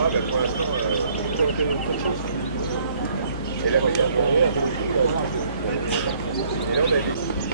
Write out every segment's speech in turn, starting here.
Ah, ben pour l'instant, et la meilleure derrière. Et là, on a mis.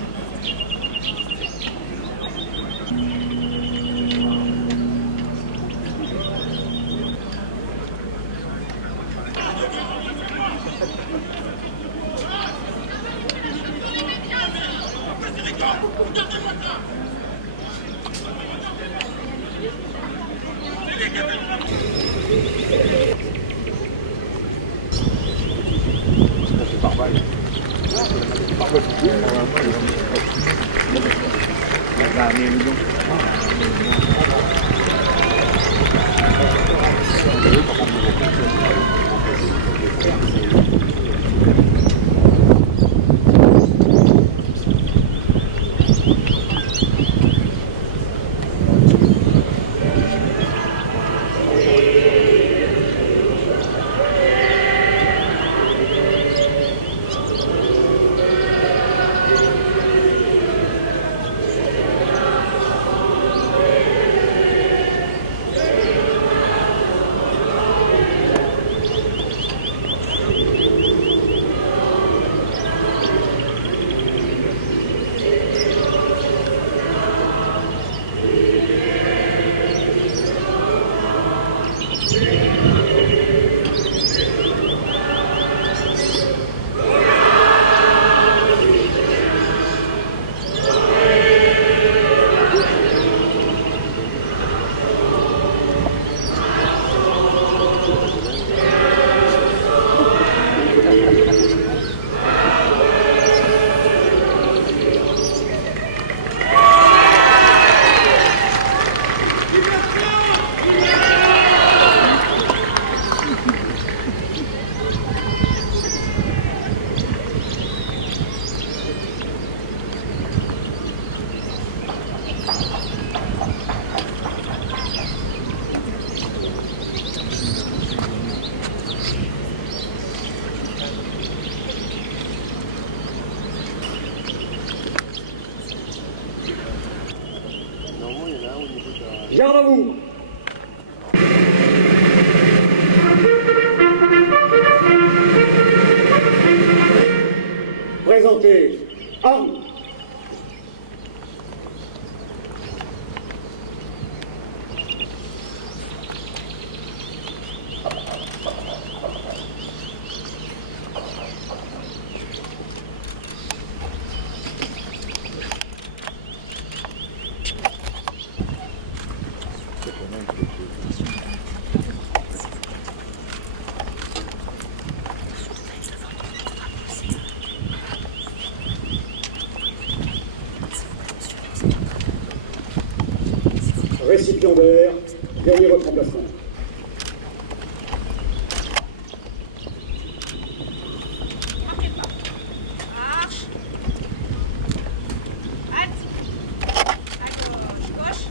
Garde à vous. Présentez armes. Récipiendaire, gagnez votre emplacement. Marche. Halte. À gauche. Gauche.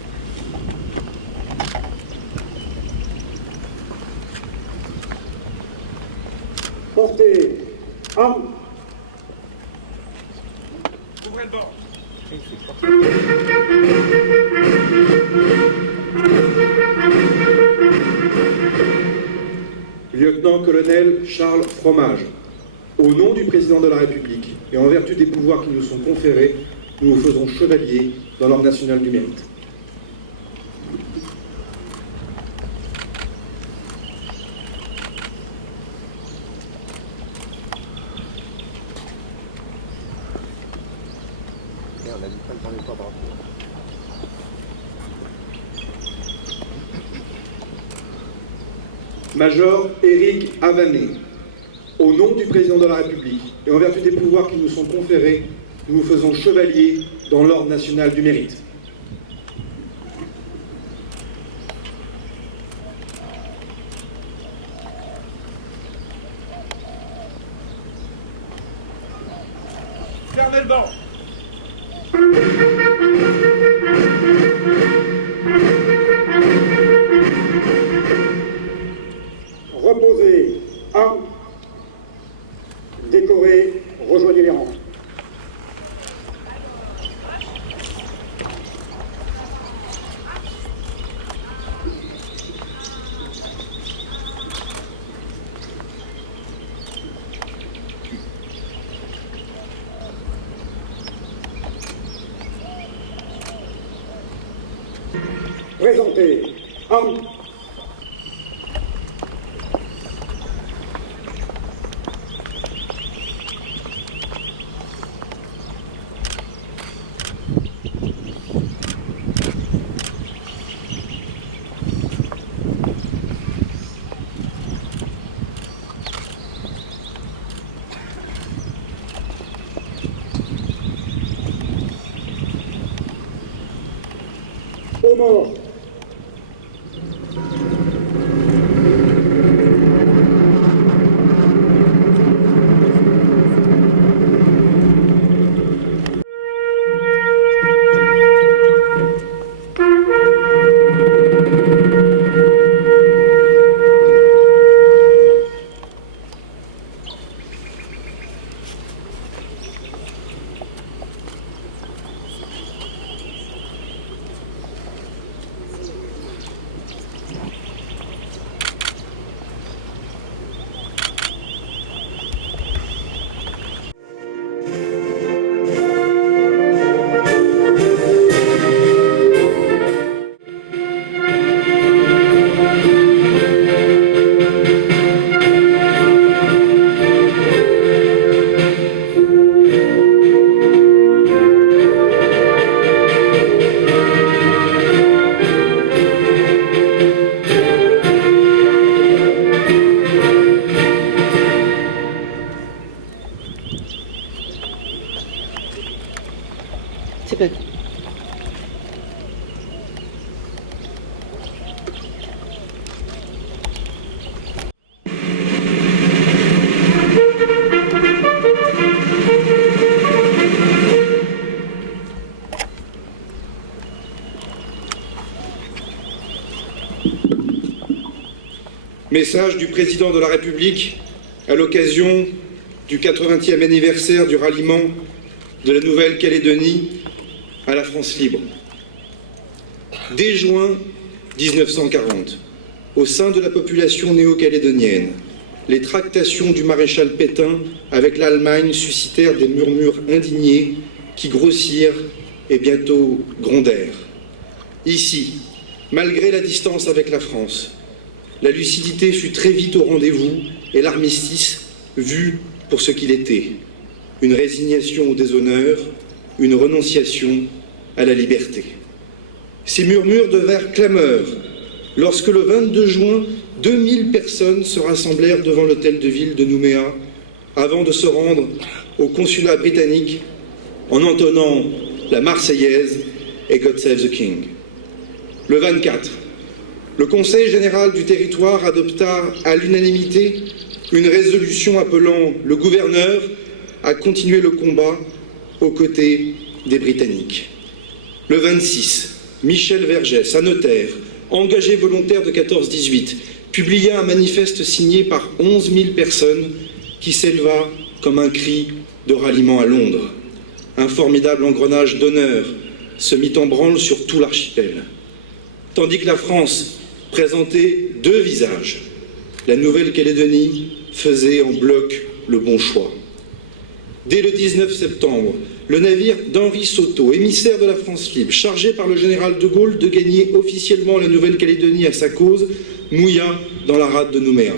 Portez armes. Ouvrez le banc. Lieutenant-colonel Charles Fromage, au nom du président de la République et en vertu des pouvoirs qui nous sont conférés, nous vous faisons chevalier dans l'ordre national du mérite. Major Éric Havanet, au nom du président de la République et en vertu des pouvoirs qui nous sont conférés, nous vous faisons chevalier dans l'ordre national du mérite. Fermez le banc. Reposez armes. Décorez, rejoignez les rangs. Présentez. Armes. Aux morts. C'est pas... Message du président de la République à l'occasion du 80e anniversaire du ralliement de la Nouvelle-Calédonie à la France libre. Dès juin 1940, au sein de la population néo-calédonienne, les tractations du maréchal Pétain avec l'Allemagne suscitèrent des murmures indignés qui grossirent et bientôt grondèrent. Ici, malgré la distance avec la France, la lucidité fut très vite au rendez-vous et l'armistice vu pour ce qu'il était, une résignation au déshonneur, une renonciation à la liberté. Ces murmures devinrent clameurs lorsque le 22 juin, 2000 personnes se rassemblèrent devant l'hôtel de ville de Nouméa avant de se rendre au consulat britannique en entonnant la Marseillaise et God Save the King. Le 24, le Conseil général du territoire adopta à l'unanimité une résolution appelant le gouverneur à continuer le combat aux côtés des Britanniques. Le 26, Michel Vergès, un notaire, engagé volontaire de 14-18, publia un manifeste signé par 11 000 personnes qui s'éleva comme un cri de ralliement à Londres. Un formidable engrenage d'honneur se mit en branle sur tout l'archipel. Tandis que la France présentait deux visages, la Nouvelle-Calédonie faisait en bloc le bon choix. Dès le 19 septembre, le navire d'Henri Soto, émissaire de la France libre, chargé par le général de Gaulle de gagner officiellement la Nouvelle-Calédonie à sa cause, mouilla dans la rade de Nouméa.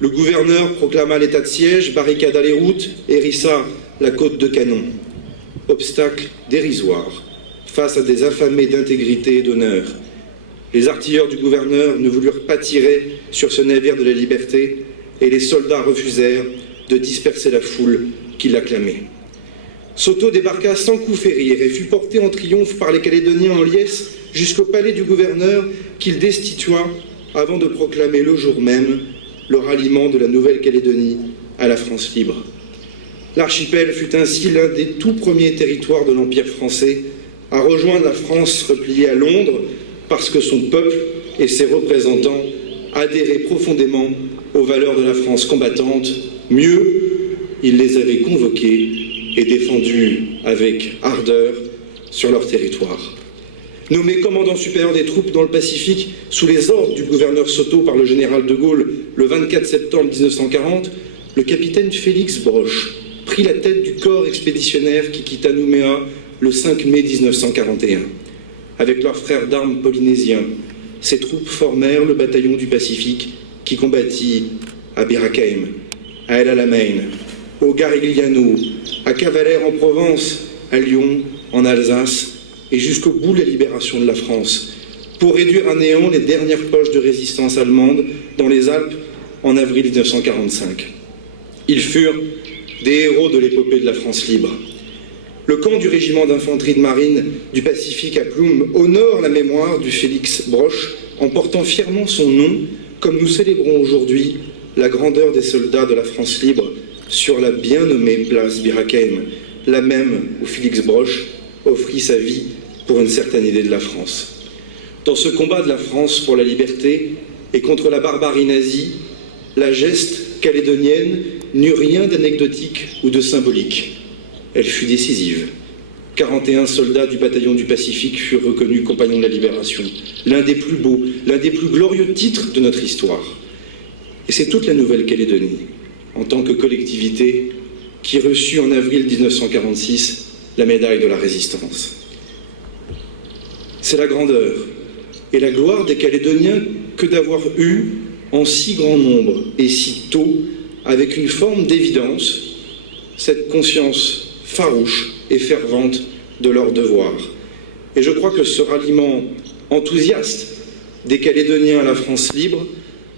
Le gouverneur proclama l'état de siège, barricada les routes, hérissa la côte de canon. Obstacle dérisoire face à des affamés d'intégrité et d'honneur. Les artilleurs du gouverneur ne voulurent pas tirer sur ce navire de la liberté et les soldats refusèrent de disperser la foule qui l'acclamait. Soto débarqua sans coup férir et fut porté en triomphe par les Calédoniens en liesse jusqu'au palais du gouverneur qu'il destitua avant de proclamer le jour même le ralliement de la Nouvelle-Calédonie à la France libre. L'archipel fut ainsi l'un des tout premiers territoires de l'Empire français à rejoindre la France repliée à Londres parce que son peuple et ses représentants adhéraient profondément aux valeurs de la France combattante. Mieux, ils les avaient convoqués et défendus avec ardeur sur leur territoire. Nommé commandant supérieur des troupes dans le Pacifique sous les ordres du gouverneur Soto par le général de Gaulle le 24 septembre 1940, le capitaine Félix Broche prit la tête du corps expéditionnaire qui quitta Nouméa le 5 mai 1941. avec leurs frères d'armes polynésiens, ces troupes formèrent le bataillon du Pacifique qui combattit à Bir Hakeim, à El Alamein, au Garigliano, à Cavalère en Provence, à Lyon, en Alsace et jusqu'au bout de la libération de la France, pour réduire à néant les dernières poches de résistance allemande dans les Alpes en avril 1945. Ils furent des héros de l'épopée de la France libre. Le camp du régiment d'infanterie de marine du Pacifique à Ploum honore la mémoire du Félix Broch en portant fièrement son nom, comme nous célébrons aujourd'hui la grandeur des soldats de la France libre sur la bien nommée place Bir Hakeim, la même où Félix Broch offrit sa vie pour une certaine idée de la France. Dans ce combat de la France pour la liberté et contre la barbarie nazie, la geste calédonienne n'eut rien d'anecdotique ou de symbolique. Elle fut décisive. 41 soldats du bataillon du Pacifique furent reconnus compagnons de la libération, l'un des plus beaux, l'un des plus glorieux titres de notre histoire. Et c'est toute la Nouvelle-Calédonie, en tant que collectivité, qui reçut en avril 1946 la médaille de la Résistance. C'est la grandeur et la gloire des Calédoniens que d'avoir eu, en si grand nombre et si tôt, avec une forme d'évidence, cette conscience farouche et fervente de leur devoir. Et je crois que ce ralliement enthousiaste des Calédoniens à la France libre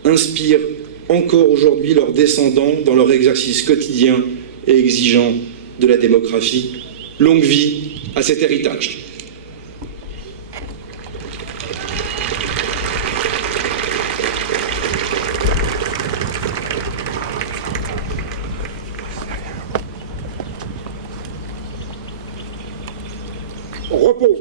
inspire encore aujourd'hui leurs descendants dans leur exercice quotidien et exigeant de la démocratie. Longue vie à cet héritage. Repos.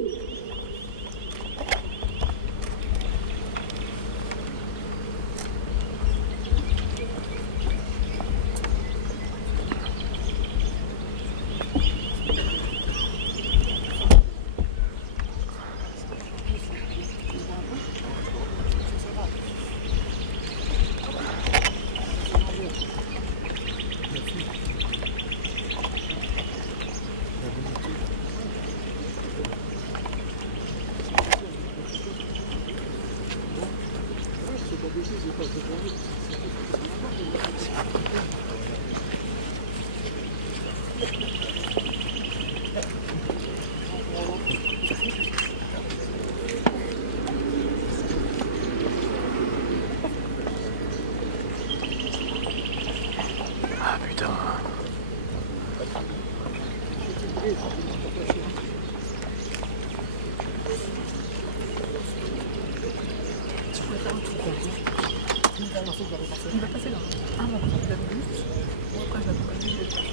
Ah putain. Il va passer là. Ah bon, il va venir. Bon, après, je vais pas passer.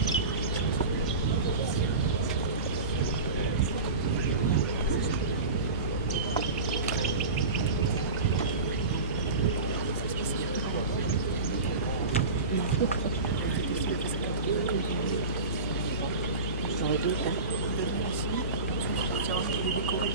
J'aurais deux temps. Il va venir ici. Ensuite, je partirai pour les décorer.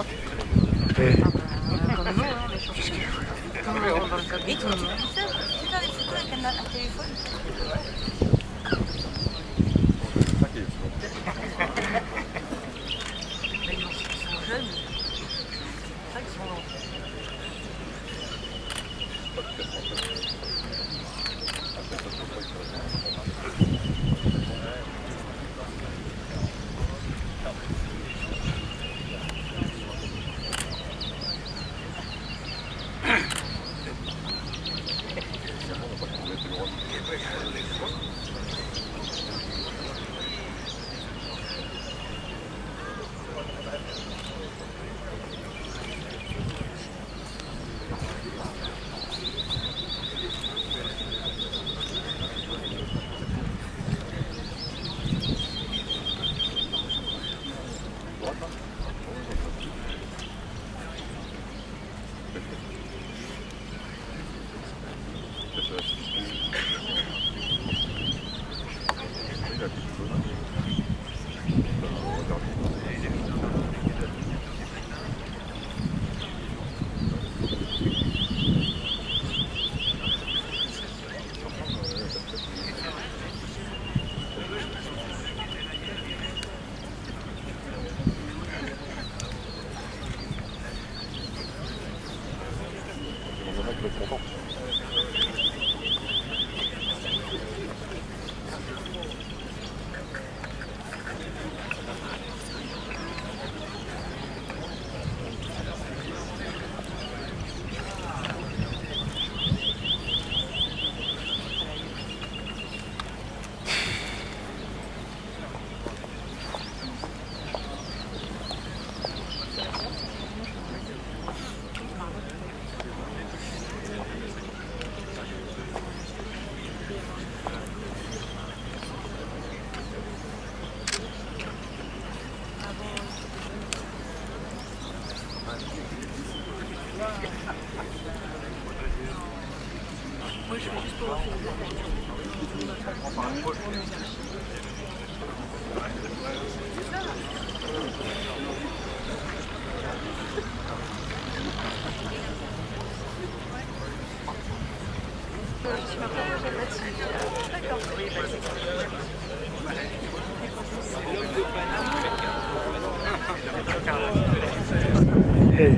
Et Comme nous, hein, les choses. Comme dans le cabine. Tu fais des photos avec un téléphone? Mais ils sont jeunes. C'est ça qu'ils sont longs. Moi, je vais juste pour Hey.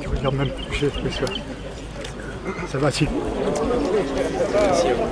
Tu regardes même coucher, c'est sûr. Ça va-t-il? Merci à vous.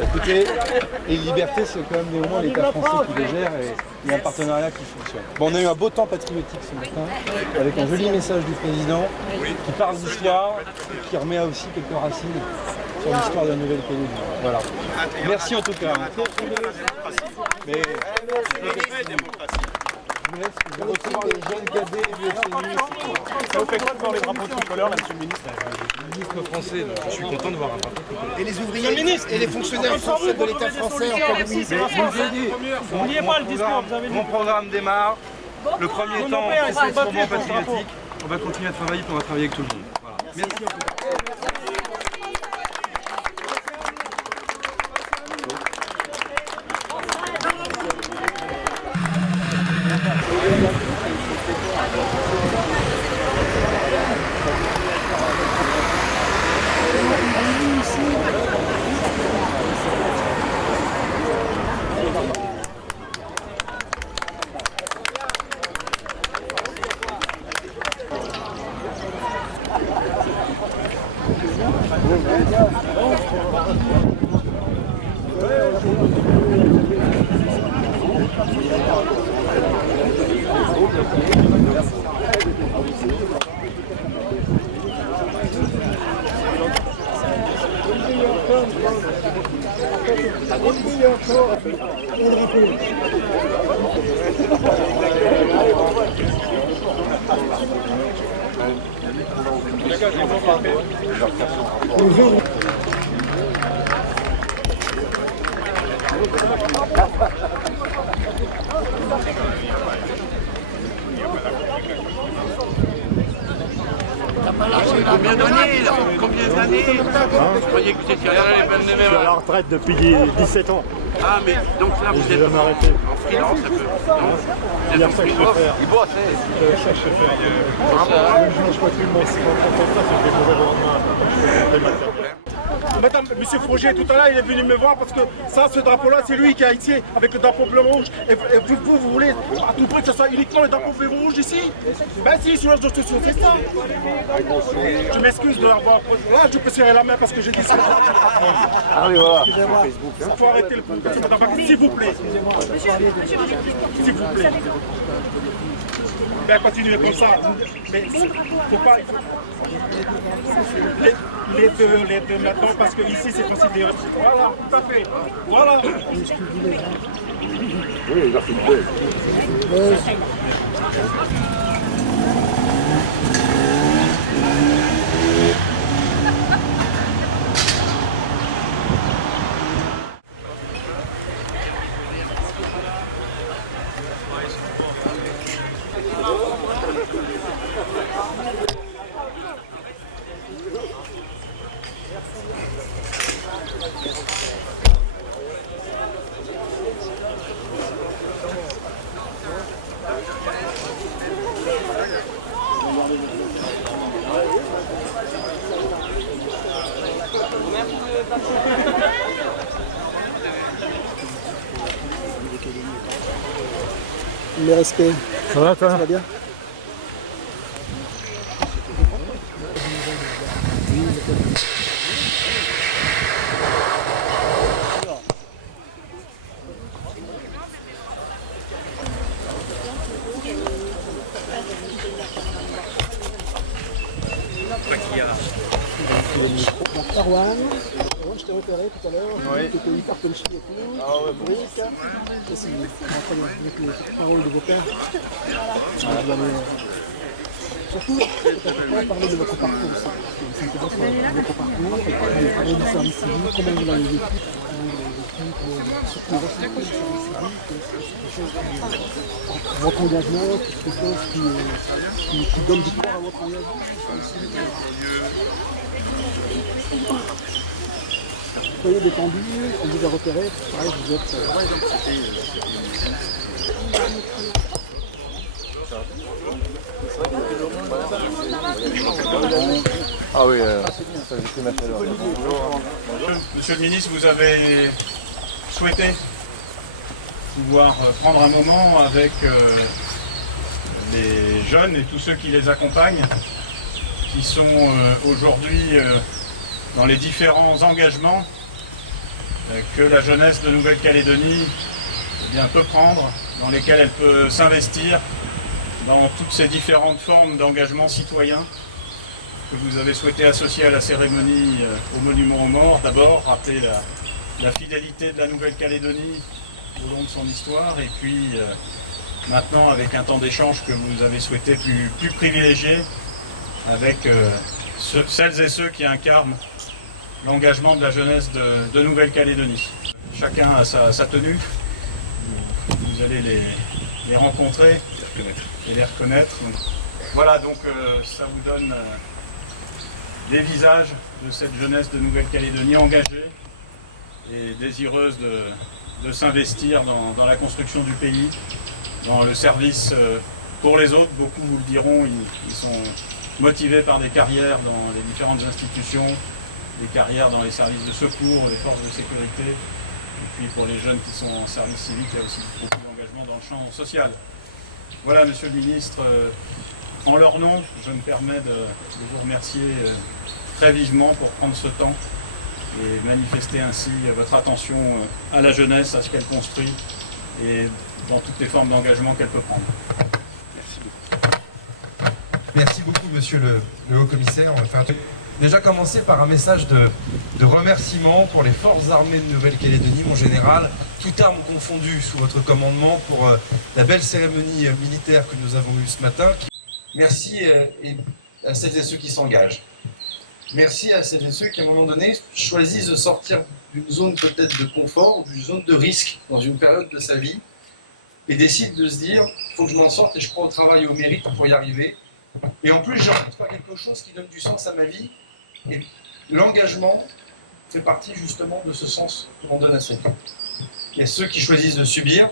Écoutez, les libertés, c'est quand même des moments l'État français qui les gère et il y a un partenariat qui fonctionne. Bon, on a eu un beau temps patriotique ce matin, avec un joli message du président qui parle d'histoire et qui remet aussi quelques racines sur l'histoire de la Nouvelle-Calédonie. Voilà. Merci en tout cas. Mais je vais recevoir les jeunes cadets du FCNU. Ça vous fait quoi de voir les drapeaux tricolores là, monsieur le ministre? Le ministre français, donc je suis content de voir un drapeau tricolore. Et les ouvriers et les fonctionnaires français de l'État français en Colombie. N'oubliez pas le discours, vous avez dit. Mon programme démarre. Le premier temps, c'est ce moment patriotique. On va continuer à travailler, puis on va travailler avec tout le monde. Voilà. Merci à vous. drapeau. Combien d'années là? Combien d'années? Je croyais que vous étiez Je suis à la retraite depuis 17 ans. Ah mais donc là vous êtes jamais arrêté. en freelance un peu, non? Vous êtes en freelance? Il bosse, Ça, je fais. Je ne vois plus mon cycle en ça, c'est que je vais mourir le lendemain. Madame, monsieur Froger, tout à l'heure, il est venu me voir parce que ça, ce drapeau-là, c'est lui qui a ici avec le drapeau bleu-rouge. Et vous voulez à tout prix que ce soit uniquement le drapeau bleu-rouge ici? Ben si, sur les autres sociaux, c'est ça. Je m'excuse de l'avoir. Là, je peux serrer la main parce que j'ai dit ça. Ah oui, voilà. Il faut arrêter le coup, s'il vous plaît. S'il vous plaît. Ben continuez comme ça. Mais faut pas. Les deux maintenant parce que ici c'est considéré. Voilà, tout à fait. Voilà. Oui, merci beaucoup. Mes respects. Ça va, toi? Ça va bien? Arwan, je t'ai repéré tout à l'heure, tu étais hyper punchy et tout. Ah ouais, bon. Et c'est avec les paroles de vos pères. Vous allez surtout parler de votre parcours aussi. Ça m'intéresse votre parcours, et puis parler du service civique, comment vous l'avez vécu, surtout votre service civique, votre engagement, quelque chose qui donne du corps à votre engagement. Soyez détendus, on vous a repéré, pareil, vous êtes... Ah oui, ça j'étais ma chaleur. Monsieur le ministre, vous avez souhaité pouvoir prendre un moment avec les jeunes et tous ceux qui les accompagnent, qui sont aujourd'hui dans les différents engagements que la jeunesse de Nouvelle-Calédonie peut prendre, dans lesquels elle peut s'investir, dans toutes ces différentes formes d'engagement citoyen que vous avez souhaité associer à la cérémonie au monument aux morts. D'abord, rappeler la fidélité de la Nouvelle-Calédonie au long de son histoire, et puis maintenant avec un temps d'échange que vous avez souhaité plus privilégié avec celles et ceux qui incarnent l'engagement de la jeunesse de Nouvelle-Calédonie. Chacun a sa tenue, vous allez les rencontrer et les reconnaître. Donc, voilà, donc ça vous donne les visages de cette jeunesse de Nouvelle-Calédonie engagée et désireuse de s'investir dans la construction du pays, dans le service pour les autres. Beaucoup vous le diront, ils sont motivés par des carrières dans les différentes institutions, des carrières dans les services de secours, les forces de sécurité. Et puis pour les jeunes qui sont en service civique, il y a aussi beaucoup d'engagement dans le champ social. Voilà, Monsieur le Ministre, en leur nom, je me permets de vous remercier très vivement pour prendre ce temps et manifester ainsi votre attention à la jeunesse, à ce qu'elle construit et dans toutes les formes d'engagement qu'elle peut prendre. Merci beaucoup, monsieur le haut-commissaire. On va faire déjà commencer par un message de remerciement pour les forces armées de Nouvelle-Calédonie, mon général, toutes armes confondues sous votre commandement, pour la belle cérémonie militaire que nous avons eue ce matin. Merci à celles et ceux qui s'engagent. Merci à celles et ceux qui, à un moment donné, choisissent de sortir d'une zone peut-être de confort, ou d'une zone de risque dans une période de sa vie, et décident de se dire, il faut que je m'en sorte et je crois au travail et au mérite pour y arriver. Et en plus, j'ai envie de faire quelque chose qui donne du sens à ma vie. Et l'engagement fait partie justement de ce sens que l'on donne à sa vie. Il y a ceux qui choisissent de subir,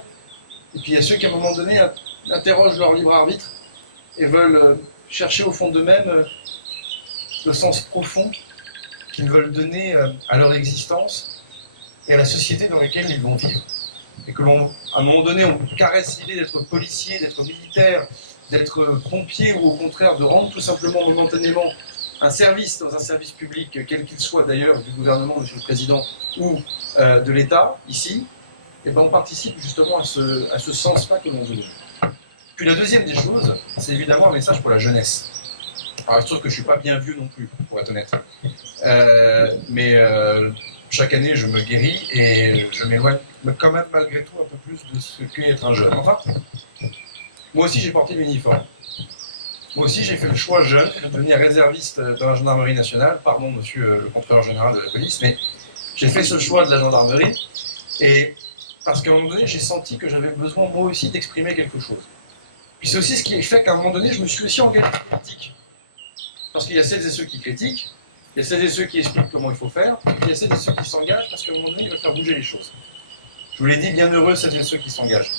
et puis il y a ceux qui, à un moment donné, interrogent leur libre arbitre et veulent chercher au fond d'eux-mêmes le sens profond qu'ils veulent donner à leur existence et à la société dans laquelle ils vont vivre. Et que l'on, à un moment donné, on caresse l'idée d'être policier, d'être militaire, d'être pompier, ou au contraire de rendre tout simplement momentanément un service dans un service public, quel qu'il soit d'ailleurs, du gouvernement, Monsieur le Président, ou de l'État, ici, et ben on participe justement à ce sens-là que l'on veut. Puis la deuxième des choses, c'est évidemment un message pour la jeunesse. Alors, il se trouve que je ne suis pas bien vieux non plus, pour être honnête. Mais chaque année, je me guéris et je m'éloigne quand même malgré tout un peu plus de ce qu'est être un jeune. Enfin, moi aussi, j'ai porté l'uniforme. Moi aussi, j'ai fait le choix jeune de devenir réserviste dans la gendarmerie nationale. Pardon, monsieur le contrôleur général de la police, mais j'ai fait ce choix de la gendarmerie et parce qu'à un moment donné, j'ai senti que j'avais besoin, moi aussi, d'exprimer quelque chose. Puis c'est aussi ce qui fait qu'à un moment donné, je me suis aussi engagé en politique. Parce qu'il y a celles et ceux qui critiquent, il y a celles et ceux qui expliquent comment il faut faire, et il y a celles et ceux qui s'engagent parce qu'à un moment donné, ils veulent faire bouger les choses. Je vous l'ai dit, bien heureux celles et ceux qui s'engagent.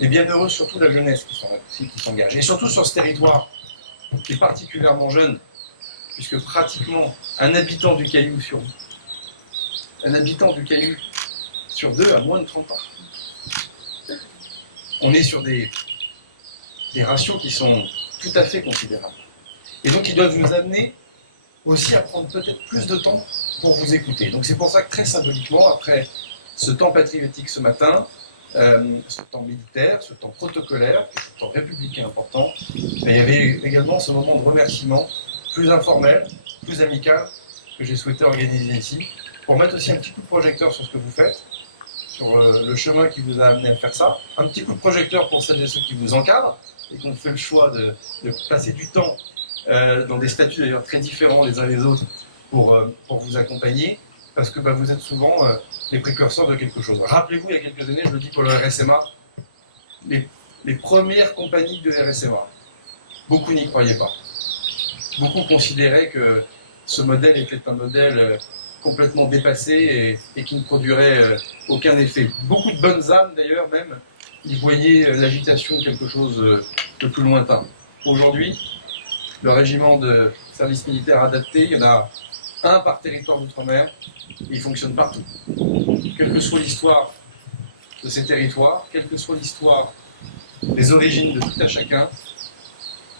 Et bien heureux surtout la jeunesse qui s'engage. Et surtout sur ce territoire, qui est particulièrement jeune, puisque pratiquement un habitant du Caillou sur deux a moins de 30 ans. On est sur des ratios qui sont tout à fait considérables. Et donc ils doivent nous amener aussi à prendre peut-être plus de temps pour vous écouter. Donc c'est pour ça que très symboliquement, après ce temps patriotique ce matin, ce temps militaire, ce temps protocolaire, ce temps républicain important, il y avait également ce moment de remerciement plus informel, plus amical, que j'ai souhaité organiser ici, pour mettre aussi un petit coup de projecteur sur ce que vous faites, sur le chemin qui vous a amené à faire ça, un petit coup de projecteur pour celles et ceux qui vous encadrent, et qui ont fait le choix de passer du temps dans des statuts d'ailleurs très différents les uns les autres pour vous accompagner, parce que vous êtes souvent les précurseurs de quelque chose. Rappelez-vous, il y a quelques années, je le dis pour le RSMA, les premières compagnies de RSMA, beaucoup n'y croyaient pas. Beaucoup considéraient que ce modèle était un modèle complètement dépassé et qui ne produirait aucun effet. Beaucoup de bonnes âmes d'ailleurs même, y voyaient l'agitation quelque chose de plus lointain. Aujourd'hui, le régiment de service militaire adapté, il y en a un par territoire d'outre-mer, et il fonctionne partout. Quelle que soit l'histoire de ces territoires, quelle que soit l'histoire des origines de tout à chacun,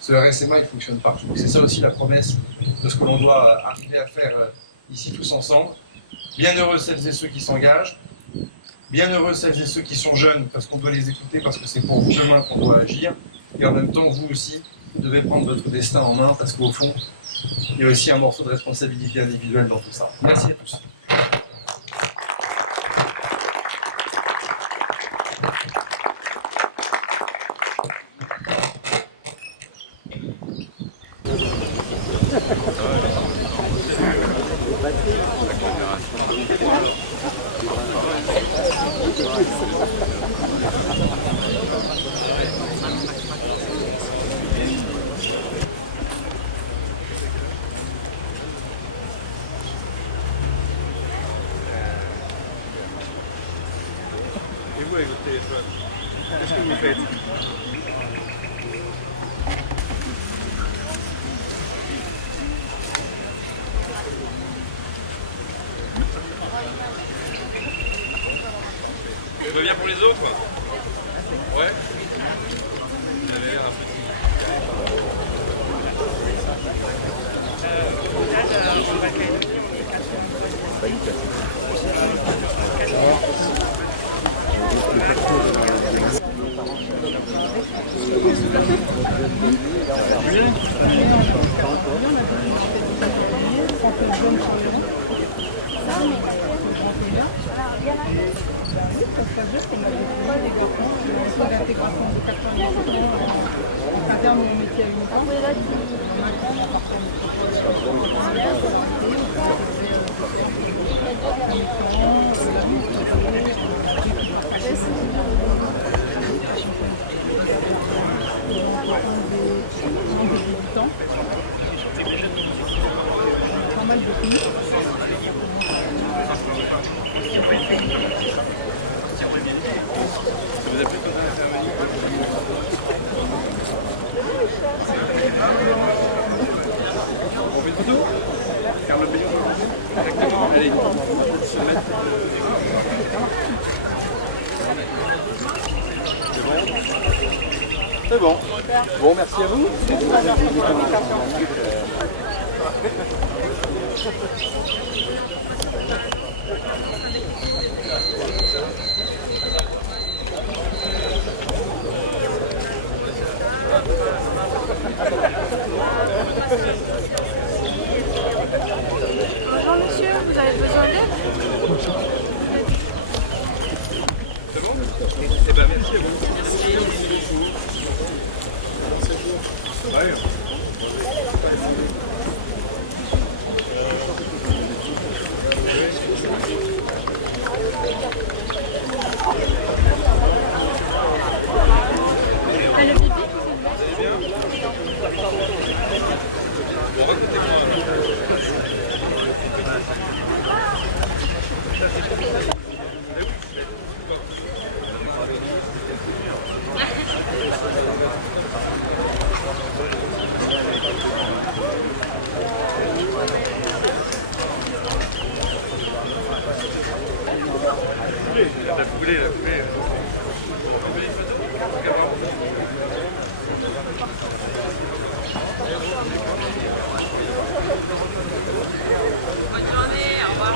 ce RSMA, il fonctionne partout. C'est ça aussi la promesse de ce que l'on doit arriver à faire ici tous ensemble. Bien heureux celles et ceux qui s'engagent, bien heureux celles et ceux qui sont jeunes, parce qu'on doit les écouter, parce que c'est pour vous demain qu'on doit agir, et en même temps, vous aussi, vous devez prendre votre destin en main, parce qu'au fond, il y a aussi un morceau de responsabilité individuelle dans tout ça. Merci à tous. Et vous avec votre téléphone, qu'est-ce que vous faites? Je veux bien pour les autres? Ouais. Vous avez l'air un peu Bien. trempé jaune sur les ronds. Ça, mais le grand bien. Oui, ça se passe bien, c'est pas les garçons, ils sont d'intégration de 90 ans. À terme, mon métier à une temps. Pas mal de pays. Vous avez plus de temps à faire venir. On fait une photo? Carl Le Payon. Exactement, allez. Se mettre. C'est bon. Bon, merci à vous. Bonjour monsieur, vous avez besoin d'aide? C'est bon? Eh ben merci à vous. Ouais. Et le pipi? La poulée, la poulée. Bonne journée, au revoir.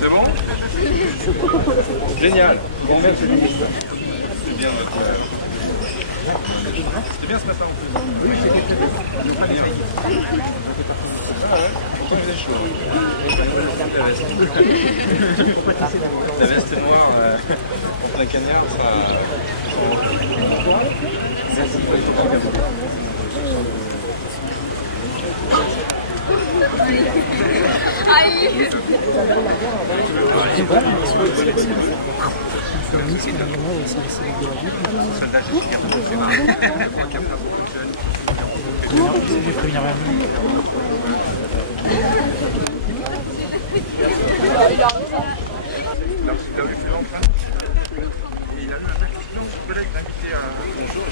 C'est bon? Génial. Bon, merci. C'est bien votre... C'était bien ce matin en plus. Oui, c'était très bien. Ah ouais, pourtant il faisait chaud. La veste noire en plein cagnard, ça... Aïe!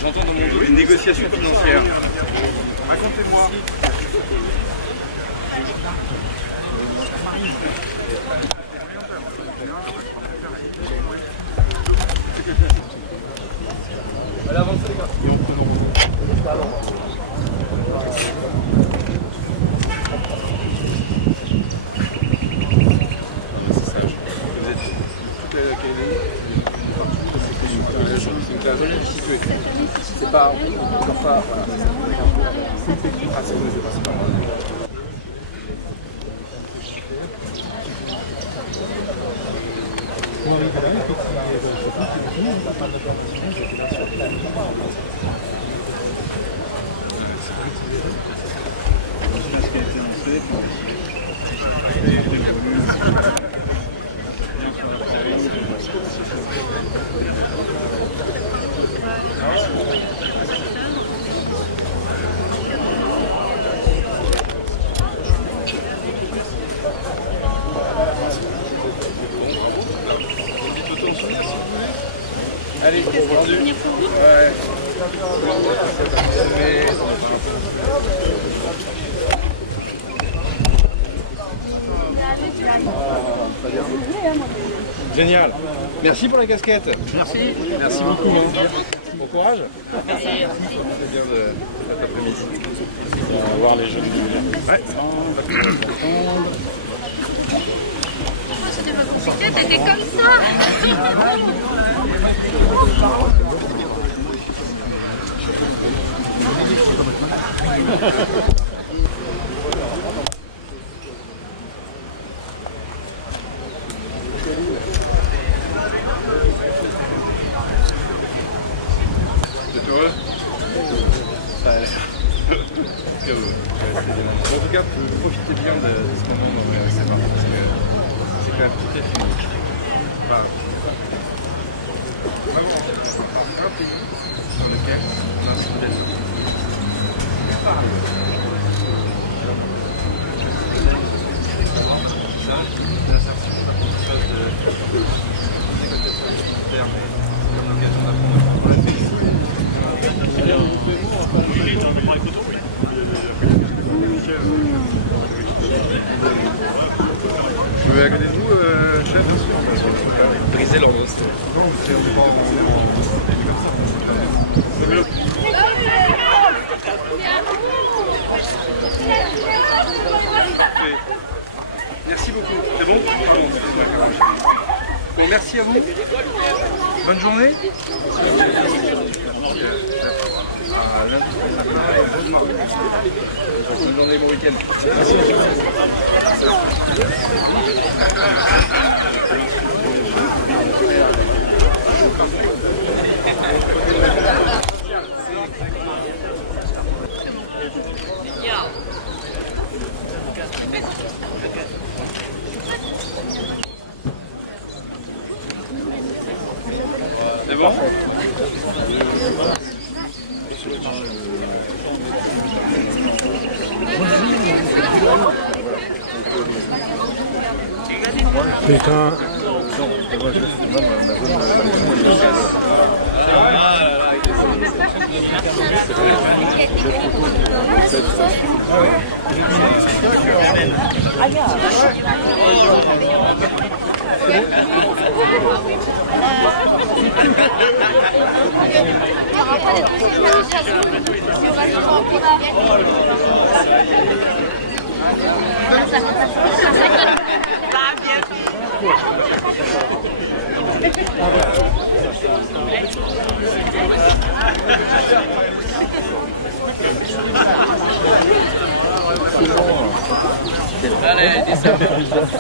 J'entends dans mon dos une négociation financière. Racontez-moi. Allez, avancez les gars. Et on prend Donc la zone est située. c'est pas encore pas. Ah, c'est bon, c'est pas mal. Allez, vendu. Ouais. Génial. Merci pour la casquette. Merci. Merci beaucoup. Bon courage. Merci. C'est bien de cet après-midi. On va voir les jeunes. Ouais. c'était pas compliqué, t'étais comme ça. C'est heureux? Ça a l'air. En tout cas, profitez bien de ce moment dans c'est marrant parce que c'est quand même tout est unique. Enfin, vraiment, un pays sur lequel on a un style d'être. L'insertion d'apprentissage de négociation militaire, mais comme l'occasion d'apprendre pour le pays. Je veux à côté de vous, chef, briser l'ordre. Merci beaucoup. C'est bon? Bon, merci à vous. Bonne journée. Bonne journée, bon week-end. C'est bon? Putain.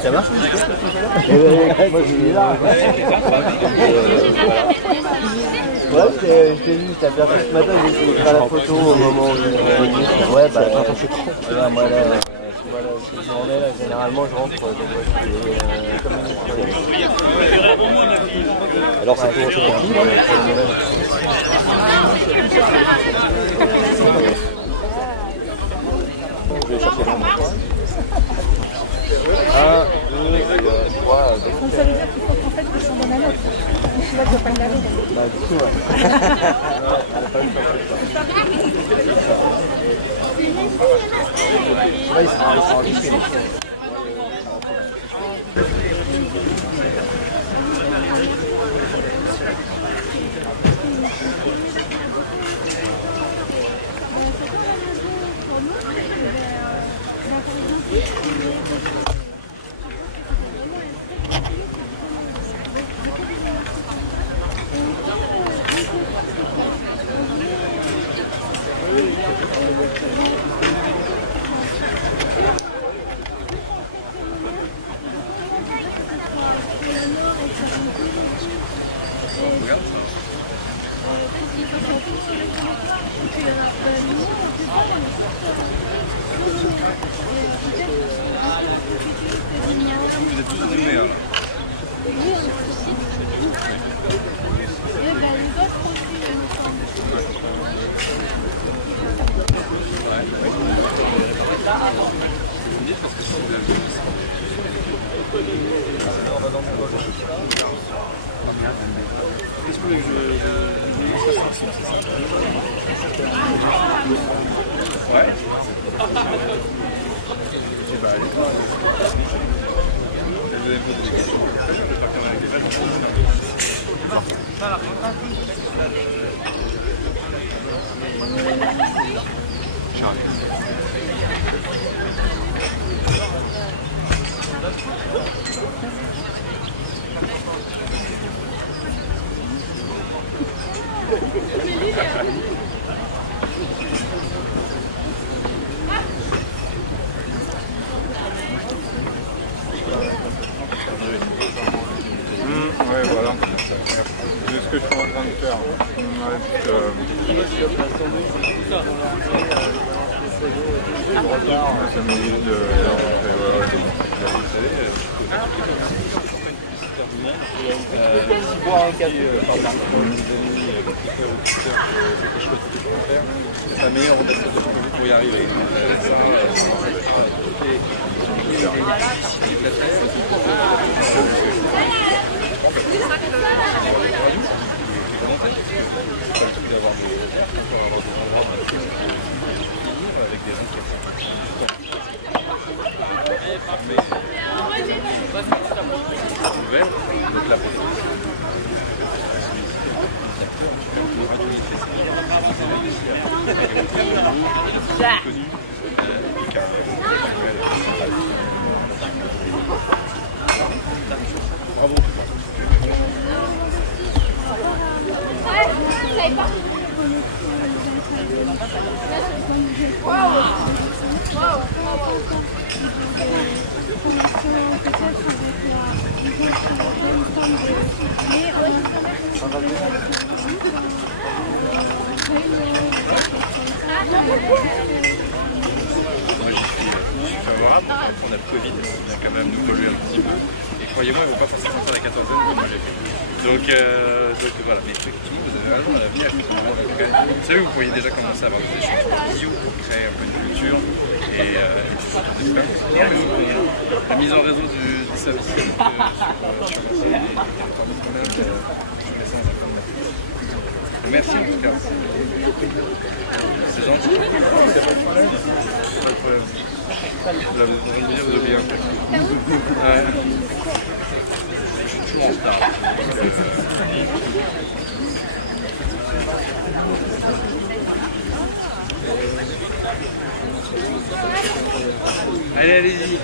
Ça marche? Moi je suis là. Ouais, je t'ai vu, je t'ai aperçu ce matin, j'ai essayé de faire la photo au moment où je... Ouais, bah, voilà, moi là, tu vois là, cette journée là, généralement je rentre comme alors c'est pour qui là? Je vais chercher vraiment. 1, 2, 3, Donc ça veut dire qu'il faut qu'en fait que je s'en donne un autre. Je suis là, je dois pas le laver. Bah du coup, ouais. Elle a pas eu là, il sera enregistré. Vous êtes tous animés là. Qu'est-ce que vous voulez que ouais. Eh ben, allez. Vous avez posé des questions. Je vais partir avec des vaches. Charlie. C'est la meilleure ambassadeur pour y arriver. Favorable, on a le Covid, on a quand même nous pollué un petit peu. Et croyez-moi, ils ne vont pas forcément faire la quatorzaine comme moi j'ai fait. Donc voilà, mais effectivement, vous avez raison, la vie a vous savez, vous pourriez déjà commencer à avoir des échanges bio pour créer un peu une culture et la mise en réseau du service merci en tout cas. C'est gentil. Pas de problème. Là, vous êtes en train de me dire, vous oubliez un peu. Ouais. Je suis toujours en retard. Allez, allez-y.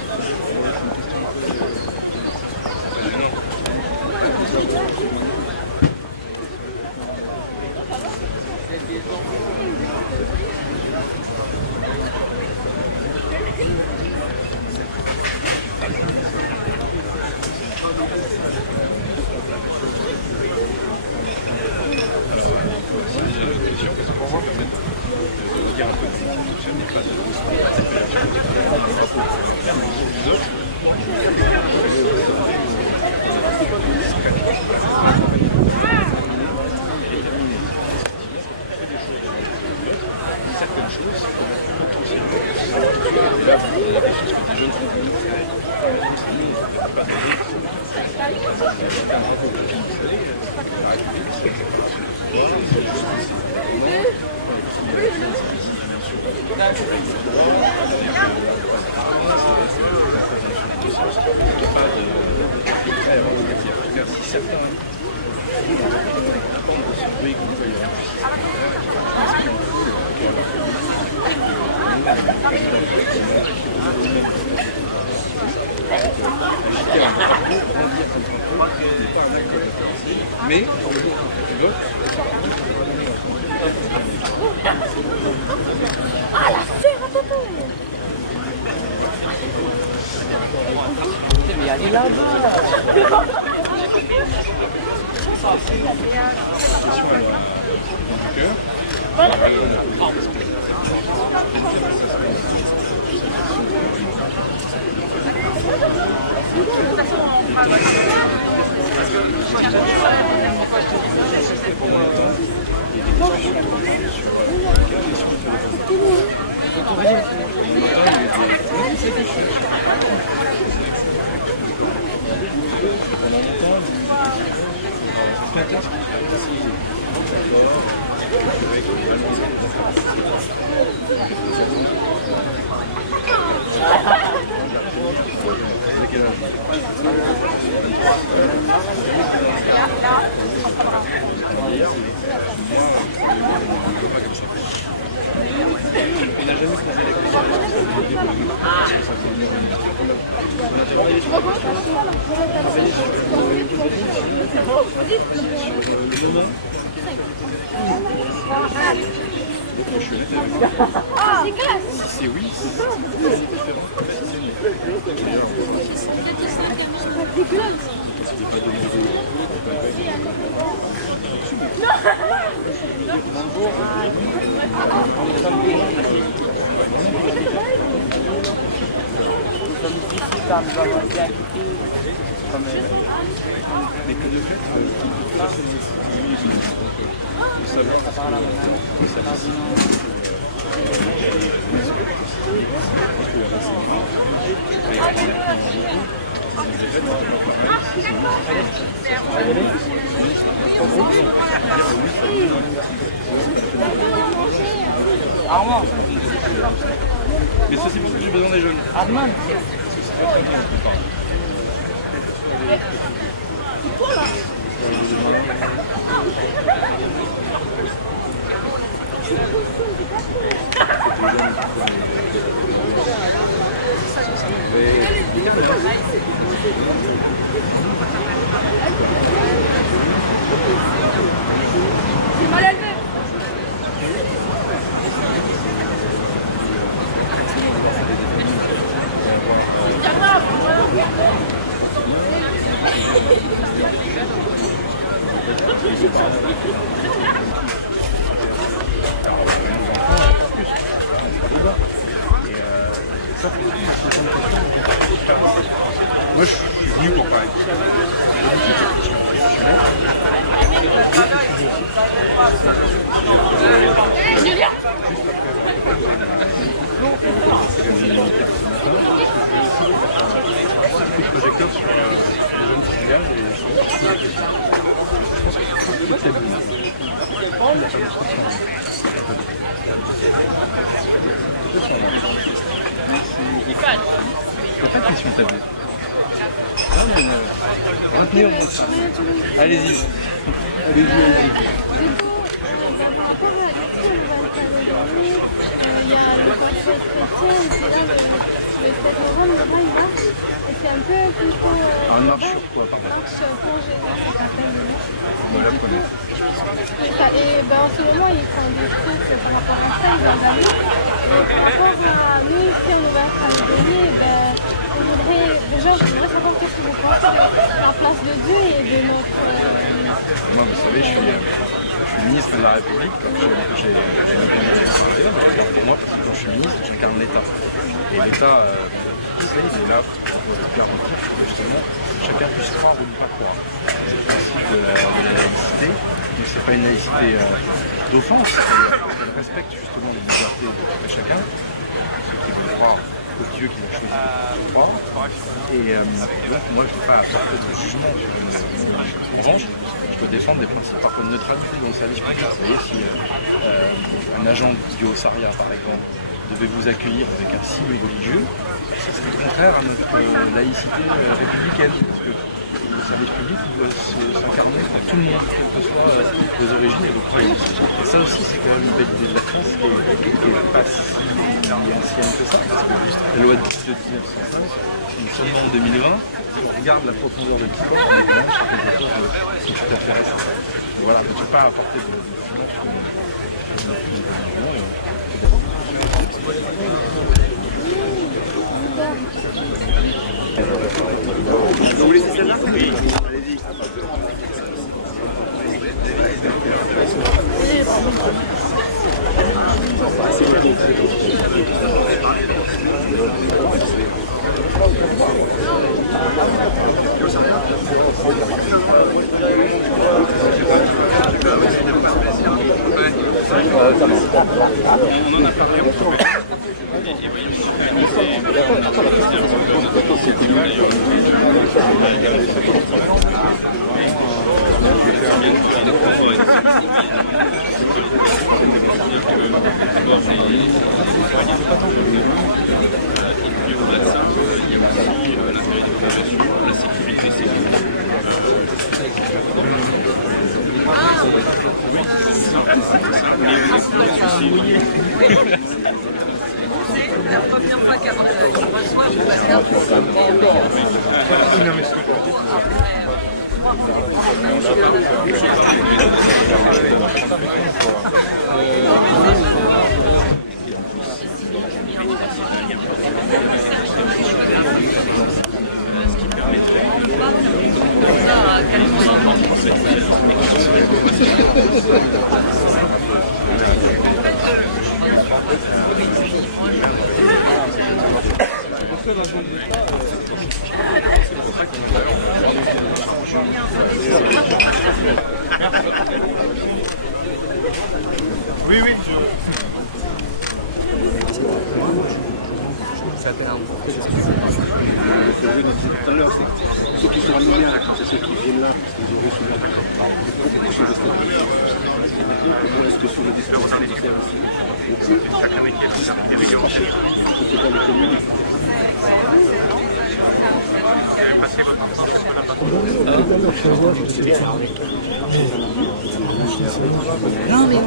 Mais ah, la serre à Toto! Mais allez là-bas! Ah, c'est classe! Si c'est oui, c'est différent. C'est dégueulasse! C'était pas de Mais ça c'est parce que j'ai besoin des jeunes. C'est mal élevé. Moi je suis venu pour parler. Julien. Projecteur sur les jeunes qui village et je pense que c'est bon. C'est pas une question de tabou. Retenez au mot ça. Allez-y. Du coup, par rapport à ici, Nouvelle-Calédonie, il y a le conseil chrétien, c'est là le 7 novembre, là-bas, il marche. Et c'est un peu plutôt... Alors une marche sur quoi, pardon? Marche congé, ça s'appelle. On la connaît. Et ben, en ce moment, ils font des trucs par rapport à ça, ils organisent. Et par rapport à nous, ici en Nouvelle-Calédonie, ben, je voudrais savoir qu'est-ce que vous pensez de la place de Dieu et de notre... Moi, vous savez, je suis ministre de la République, j'ai moi, parce que quand je suis ministre, j'incarne l'État. Et l'État, il est là pour garantir que justement chacun puisse croire ou ne pas croire. C'est le principe de la laïcité, mais ce n'est pas une laïcité d'offense, elle respecte justement les libertés de chacun, ceux qui veulent croire au Dieu qui a choisi de croire. Et donc moi je ne veux pas apporter de jugement sur une... En revanche, je peux défendre des principes parfois de neutralité dans le service public. Vous voyez, si un agent du Haut-Saria, par exemple, devait vous accueillir avec un signe religieux, ça serait contraire à notre laïcité républicaine, parce que le service public doit s'incarner pour tout le monde, quelles que soient vos origines et vos croyances. Et ça aussi, c'est quand même une belle idée de la France qui n'est pas si ancienne que ça, parce que la loi de 1905, seulement en 2020, si on regarde la profondeur de l'histoire, on est quand même sur quelque chose qui est tout à fait récent. Voilà, mais tu ne peux pas apporter de jugement sur Vous laissez celle-là? Oui, allez-y. On en a parlé un petit peu. Et voyez, la sécurité, la première fois qu'elle reçoit, je passe un ce qui permettrait Oui, oui, Ça fait un peu. Ce que je disais tout à l'heure, c'est que ceux qui sont à Nouméa, c'est ceux qui viennent là, parce qu'ils ont reçu beaucoup sont restés là. C'est-à-dire que moi, est-ce que sur le dispositif militaire aussi, c'est dans les communes. Non, mais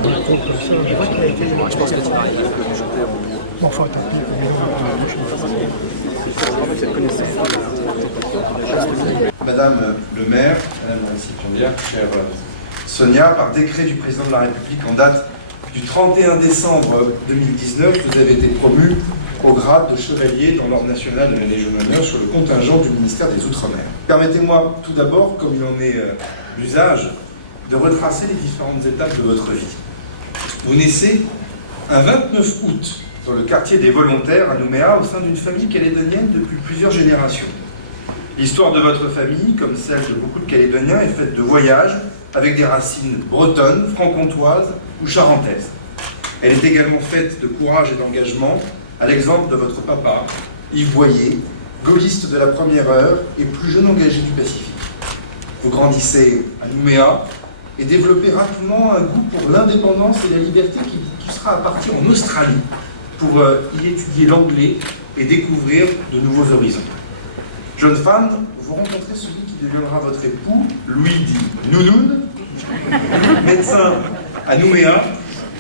je vois qu'il a été. Je pense que tu vas arriver. Enfin, tant pis. Madame le maire, Madame la récipiendaire, chère Sonia, par décret du président de la République en date du 31 décembre 2019, vous avez été promue au grade de chevalier dans l'ordre national de la Légion d'honneur sur le contingent du ministère des Outre-mer. Permettez-moi tout d'abord, comme il en est l'usage, de retracer les différentes étapes de votre vie. Vous naissez un 29 août dans le quartier des Volontaires à Nouméa, au sein d'une famille calédonienne depuis plusieurs générations. L'histoire de votre famille, comme celle de beaucoup de Calédoniens, est faite de voyages avec des racines bretonnes, franc-comtoises ou charentaises. Elle est également faite de courage et d'engagement, à l'exemple de votre papa, Yves Boyer, gaulliste de la première heure et plus jeune engagé du Pacifique. Vous grandissez à Nouméa et développez rapidement un goût pour l'indépendance et la liberté qui sera à partir en Australie pour y étudier l'anglais et découvrir de nouveaux horizons. Jeune femme, vous rencontrez celui qui deviendra votre époux, Louis dit Nounoun, médecin à Nouméa,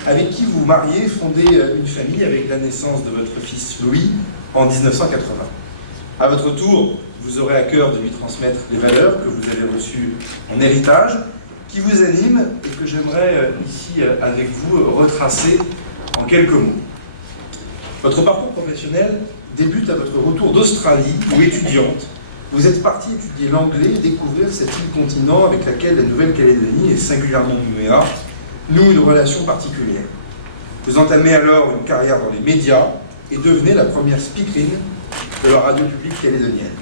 avec qui vous mariez et fondez une famille avec la naissance de votre fils Louis en 1980. À votre tour, vous aurez à cœur de lui transmettre les valeurs que vous avez reçues en héritage, qui vous animent et que j'aimerais ici avec vous retracer en quelques mots. Votre parcours professionnel débute à votre retour d'Australie où étudiante. Vous êtes partie étudier l'anglais et découvrir cette île continent avec laquelle la Nouvelle-Calédonie et singulièrement Nouméa nouent une relation particulière. Vous entamez alors une carrière dans les médias et devenez la première speakerine de la radio publique calédonienne.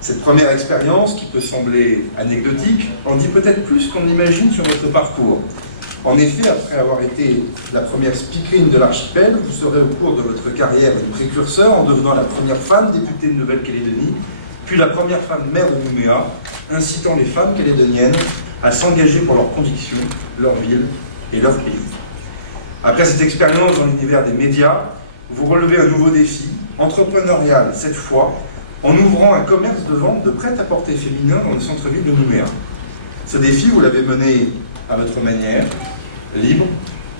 Cette première expérience, qui peut sembler anecdotique, en dit peut-être plus qu'on imagine sur votre parcours. En effet, après avoir été la première speakerine de l'archipel, vous serez au cours de votre carrière une précurseur en devenant la première femme députée de Nouvelle-Calédonie, puis la première femme maire de Nouméa, incitant les femmes calédoniennes à s'engager pour leurs convictions, leur ville et leur pays. Après cette expérience dans l'univers des médias, vous relevez un nouveau défi, entrepreneurial cette fois, en ouvrant un commerce de vente de prêt-à-porter féminin dans le centre-ville de Nouméa. Ce défi, vous l'avez mené à votre manière, libre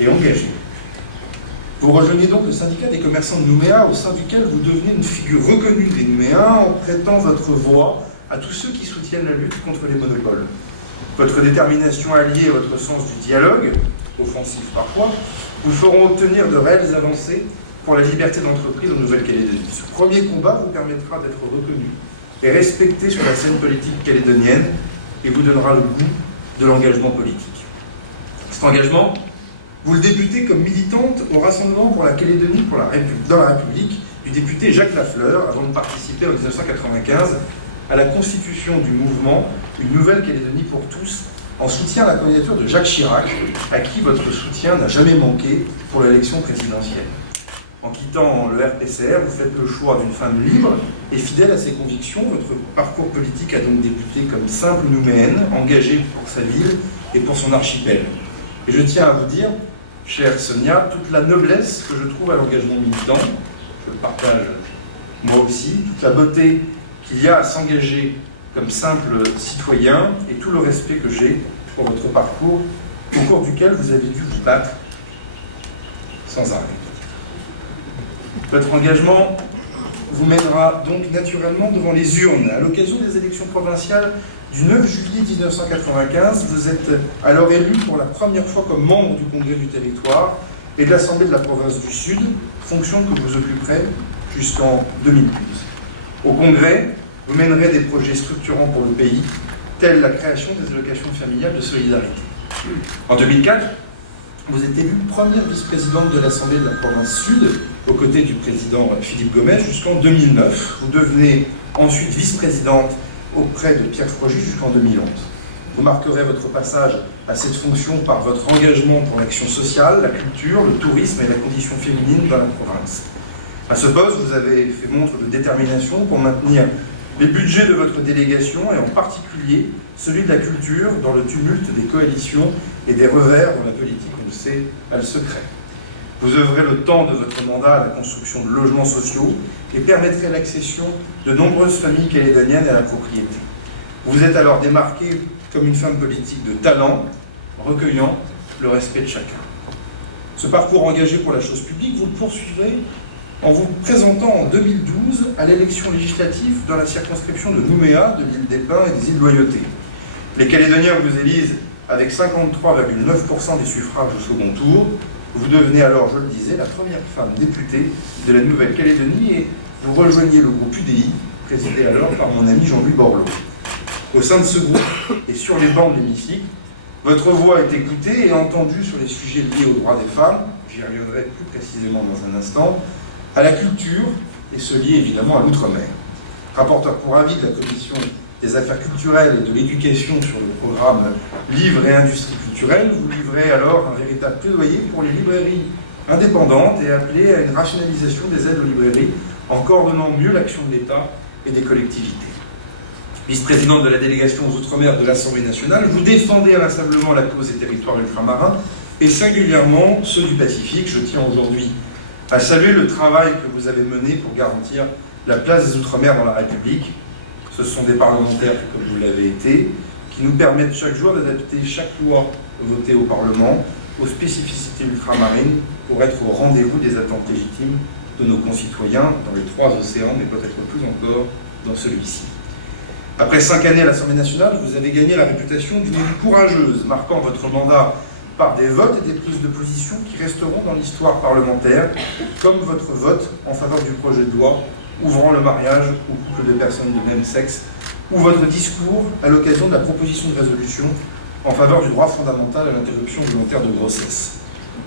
et engagée. Vous rejoignez donc le syndicat des commerçants de Nouméa, au sein duquel vous devenez une figure reconnue des Nouméens en prêtant votre voix à tous ceux qui soutiennent la lutte contre les monopoles. Votre détermination alliée à votre sens du dialogue, offensif parfois, vous feront obtenir de réelles avancées pour la liberté d'entreprise en Nouvelle-Calédonie. Ce premier combat vous permettra d'être reconnu et respecté sur la scène politique calédonienne et vous donnera le goût de l'engagement politique. Cet engagement, vous le débutez comme militante au Rassemblement pour la Calédonie dans la République du député Jacques Lafleur avant de participer en 1995 à la constitution du mouvement Une Nouvelle-Calédonie pour tous en soutien à la candidature de Jacques Chirac, à qui votre soutien n'a jamais manqué pour l'élection présidentielle. En quittant le RPCR, vous faites le choix d'une femme libre et fidèle à ses convictions. Votre parcours politique a donc débuté comme simple nouméenne, engagée pour sa ville et pour son archipel. Et je tiens à vous dire, chère Sonia, toute la noblesse que je trouve à l'engagement militant, je le partage moi aussi, toute la beauté qu'il y a à s'engager comme simple citoyen et tout le respect que j'ai pour votre parcours, au cours duquel vous avez dû vous battre sans arrêt. Votre engagement vous mènera donc naturellement devant les urnes. À l'occasion des élections provinciales du 9 juillet 1995, vous êtes alors élu pour la première fois comme membre du Congrès du territoire et de l'Assemblée de la province du Sud, fonction que vous occuperez jusqu'en 2012. Au Congrès, vous mènerez des projets structurants pour le pays, tels la création des allocations familiales de solidarité. En 2004, vous êtes élue première vice-présidente de l'Assemblée de la province Sud, aux côtés du président Philippe Gomet, jusqu'en 2009. Vous devenez ensuite vice-présidente auprès de Pierre Frogy jusqu'en 2011. Vous marquerez votre passage à cette fonction par votre engagement pour l'action sociale, la culture, le tourisme et la condition féminine dans la province. À ce poste, vous avez fait montre de détermination pour maintenir les budgets de votre délégation et en particulier celui de la culture dans le tumulte des coalitions et des revers dont la politique, on le sait, a le secret. Vous œuvrez le temps de votre mandat à la construction de logements sociaux et permettrez l'accession de nombreuses familles calédoniennes à la propriété. Vous êtes alors démarquée comme une femme politique de talent, recueillant le respect de chacun. Ce parcours engagé pour la chose publique, vous le poursuivrez en vous présentant en 2012 à l'élection législative dans la circonscription de Nouméa, de l'île des Pins et des îles Loyauté. Les Calédoniens vous élisent avec 53,9% des suffrages au second tour. Vous devenez alors, je le disais, la première femme députée de la Nouvelle-Calédonie et vous rejoignez le groupe UDI, présidé alors par mon ami Jean-Louis Borloo. Au sein de ce groupe et sur les bancs de l'hémicycle, votre voix est écoutée et entendue sur les sujets liés aux droits des femmes, j'y reviendrai plus précisément dans un instant, à la culture et ce lié évidemment à l'outre-mer. Rapporteur pour avis de la Commission des affaires culturelles et de l'éducation sur le programme Livres et industries culturelles, vous livrez alors un véritable plaidoyer pour les librairies indépendantes et appelez à une rationalisation des aides aux librairies en coordonnant mieux l'action de l'État et des collectivités. Vice-présidente de la délégation aux Outre-mer de l'Assemblée nationale, vous défendez inlassablement la cause des territoires ultramarins et singulièrement ceux du Pacifique. Je tiens aujourd'hui à saluer le travail que vous avez mené pour garantir la place des Outre-mer dans la République. Ce sont des parlementaires, comme vous l'avez été, qui nous permettent chaque jour d'adapter chaque loi votée au Parlement aux spécificités ultramarines pour être au rendez-vous des attentes légitimes de nos concitoyens dans les 3 océans, mais peut-être plus encore dans celui-ci. Après 5 années à l'Assemblée nationale, vous avez gagné la réputation d'une élue courageuse, marquant votre mandat par des votes et des prises de position qui resteront dans l'histoire parlementaire, comme votre vote en faveur du projet de loi ouvrant le mariage aux couples de personnes de même sexe, ou votre discours à l'occasion de la proposition de résolution en faveur du droit fondamental à l'interruption volontaire de grossesse.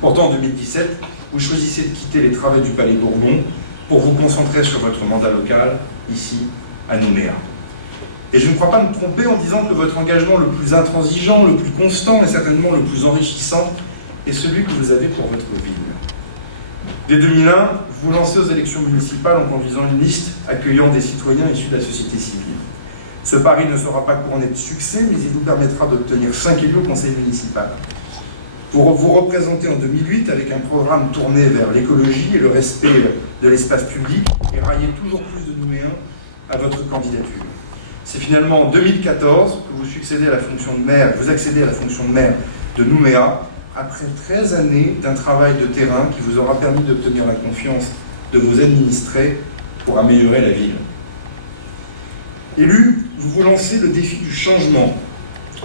Pourtant, en 2017, vous choisissez de quitter les travées du Palais Bourbon pour vous concentrer sur votre mandat local, ici, à Nouméa. Et je ne crois pas me tromper en disant que votre engagement le plus intransigeant, le plus constant et certainement le plus enrichissant est celui que vous avez pour votre ville. Dès 2001, vous vous lancez aux élections municipales en conduisant une liste accueillant des citoyens issus de la société civile. Ce pari ne sera pas couronné de succès, mais il vous permettra d'obtenir 5 élus au conseil municipal. Pour vous représenter en 2008 avec un programme tourné vers l'écologie et le respect de l'espace public et railler toujours plus de Nouméens à votre candidature. C'est finalement en 2014 que vous accédez à la fonction de maire de Nouméa, après 13 années d'un travail de terrain qui vous aura permis d'obtenir la confiance de vos administrés pour améliorer la ville. Élu, vous vous lancez le défi du changement.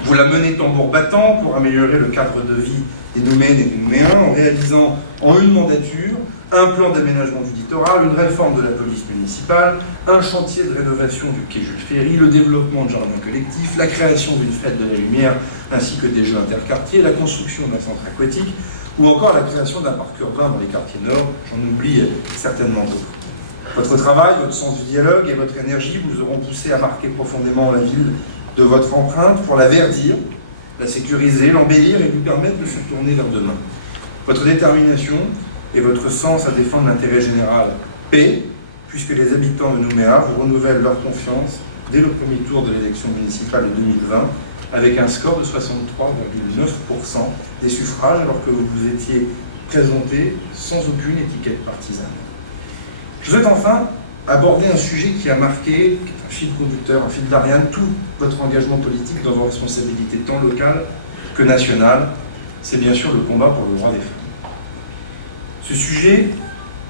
Vous la menez tambour battant pour améliorer le cadre de vie des Nouméennes et des Nouméens en réalisant en une mandature un plan d'aménagement du littoral, une réforme de la police municipale, un chantier de rénovation du quai Jules Ferry, le développement de jardins collectifs, la création d'une fête de la lumière ainsi que des jeux interquartiers, la construction d'un centre aquatique ou encore la création d'un parc urbain dans les quartiers nord, j'en oublie certainement d'autres. Votre travail, votre sens du dialogue et votre énergie vous auront poussé à marquer profondément la ville de votre empreinte pour la verdir, la sécuriser, l'embellir et lui permettre de se tourner vers demain. Votre détermination et votre sens à défendre l'intérêt général paient, puisque les habitants de Nouméa vous renouvellent leur confiance dès le premier tour de l'élection municipale de 2020 avec un score de 63,9% des suffrages alors que vous vous étiez présenté sans aucune étiquette partisane. Je souhaite enfin aborder un sujet qui a marqué, qui est un fil conducteur, un fil d'Ariane, tout votre engagement politique dans vos responsabilités tant locales que nationales. C'est bien sûr le combat pour le droit des femmes. Ce sujet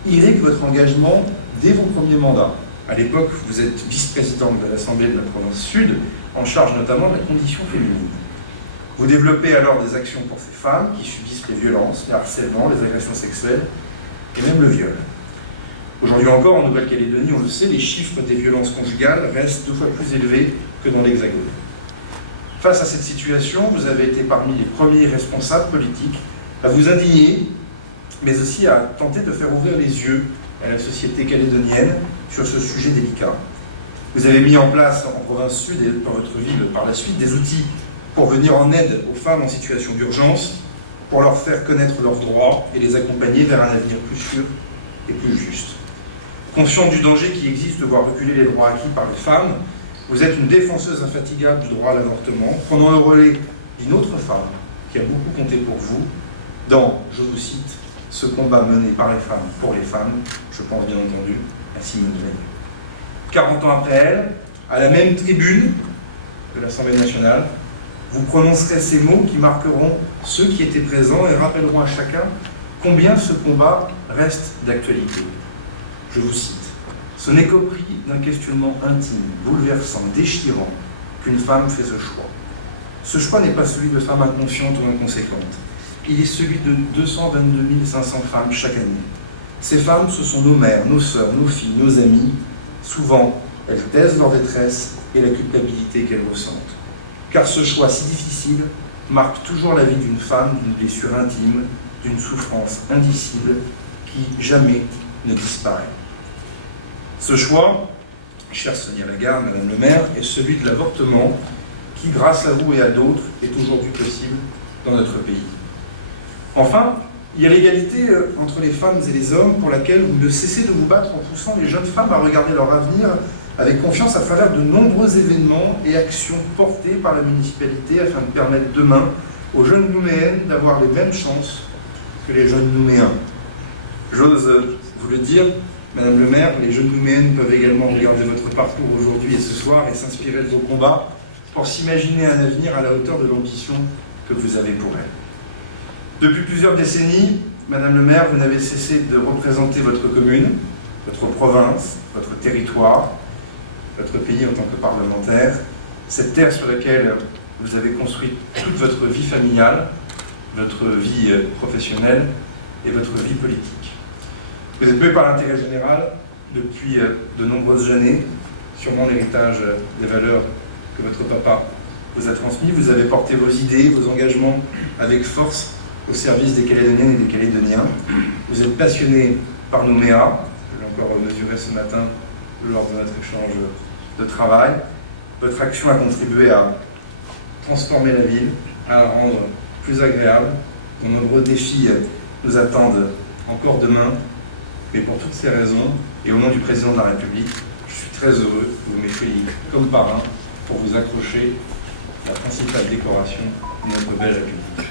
irrigue votre engagement dès vos premiers mandats. À l'époque, vous êtes vice-présidente de l'Assemblée de la province Sud, en charge notamment de la condition féminine. Vous développez alors des actions pour ces femmes qui subissent les violences, les harcèlements, les agressions sexuelles et même le viol. Aujourd'hui encore, en Nouvelle-Calédonie, on le sait, les chiffres des violences conjugales restent 2 fois plus élevés que dans l'Hexagone. Face à cette situation, vous avez été parmi les premiers responsables politiques à vous indigner, mais aussi à tenter de faire ouvrir les yeux à la société calédonienne sur ce sujet délicat. Vous avez mis en place en province sud et dans votre ville par la suite des outils pour venir en aide aux femmes en situation d'urgence, pour leur faire connaître leurs droits et les accompagner vers un avenir plus sûr et plus juste. Conscient du danger qui existe de voir reculer les droits acquis par les femmes, vous êtes une défenseuse infatigable du droit à l'avortement, prenant le relais d'une autre femme qui a beaucoup compté pour vous dans, je vous cite, ce combat mené par les femmes pour les femmes, je pense bien entendu à Simone Veil. 40 ans après elle, à la même tribune de l'Assemblée nationale, vous prononcerez ces mots qui marqueront ceux qui étaient présents et rappelleront à chacun combien ce combat reste d'actualité. Je vous cite. Ce n'est qu'au prix d'un questionnement intime, bouleversant, déchirant, qu'une femme fait ce choix. Ce choix n'est pas celui de femmes inconscientes ou inconséquentes. Il est celui de 222 500 femmes chaque année. Ces femmes, ce sont nos mères, nos sœurs, nos filles, nos amies. Souvent, elles taisent leur détresse et la culpabilité qu'elles ressentent. Car ce choix si difficile marque toujours la vie d'une femme, d'une blessure intime, d'une souffrance indicible qui jamais ne disparaît. Ce choix, chère Sonia Lagarde, Madame le maire, est celui de l'avortement qui, grâce à vous et à d'autres, est aujourd'hui possible dans notre pays. Enfin, il y a l'égalité entre les femmes et les hommes pour laquelle vous ne cessez de vous battre en poussant les jeunes femmes à regarder leur avenir avec confiance à travers de nombreux événements et actions portées par la municipalité afin de permettre demain aux jeunes Nouméennes d'avoir les mêmes chances que les jeunes Nouméens. J'ose vous le dire, Madame le maire, les jeunes Nouméennes peuvent également regarder votre parcours aujourd'hui et ce soir et s'inspirer de vos combats pour s'imaginer un avenir à la hauteur de l'ambition que vous avez pour elles. Depuis plusieurs décennies, Madame le maire, vous n'avez cessé de représenter votre commune, votre province, votre territoire, votre pays en tant que parlementaire, cette terre sur laquelle vous avez construit toute votre vie familiale, votre vie professionnelle et votre vie politique. Vous êtes mué par l'intérêt général depuis de nombreuses années, sûrement l'héritage des valeurs que votre papa vous a transmis. Vous avez porté vos idées, vos engagements avec force au service des Calédoniennes et des Calédoniens. Vous êtes passionné par Nouméa, je l'ai encore mesuré ce matin lors de notre échange de travail. Votre action a contribué à transformer la ville, à la rendre plus agréable. De nombreux défis nous attendent encore demain, mais pour toutes ces raisons, et au nom du président de la République, je suis très heureux que vous m'ayez choisi comme parrain pour vous accrocher la principale décoration de notre belle République.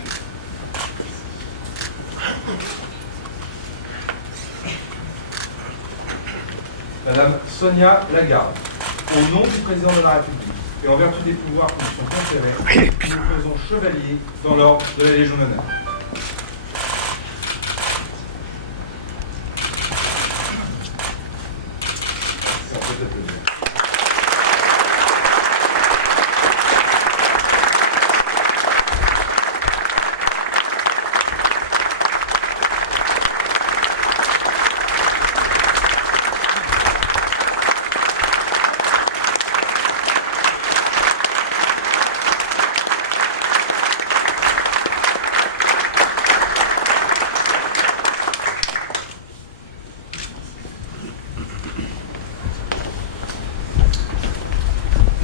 Madame Sonia Lagarde, au nom du président de la République et en vertu des pouvoirs qui nous sont conférés, nous nous faisons chevalier dans l'ordre de la Légion d'honneur.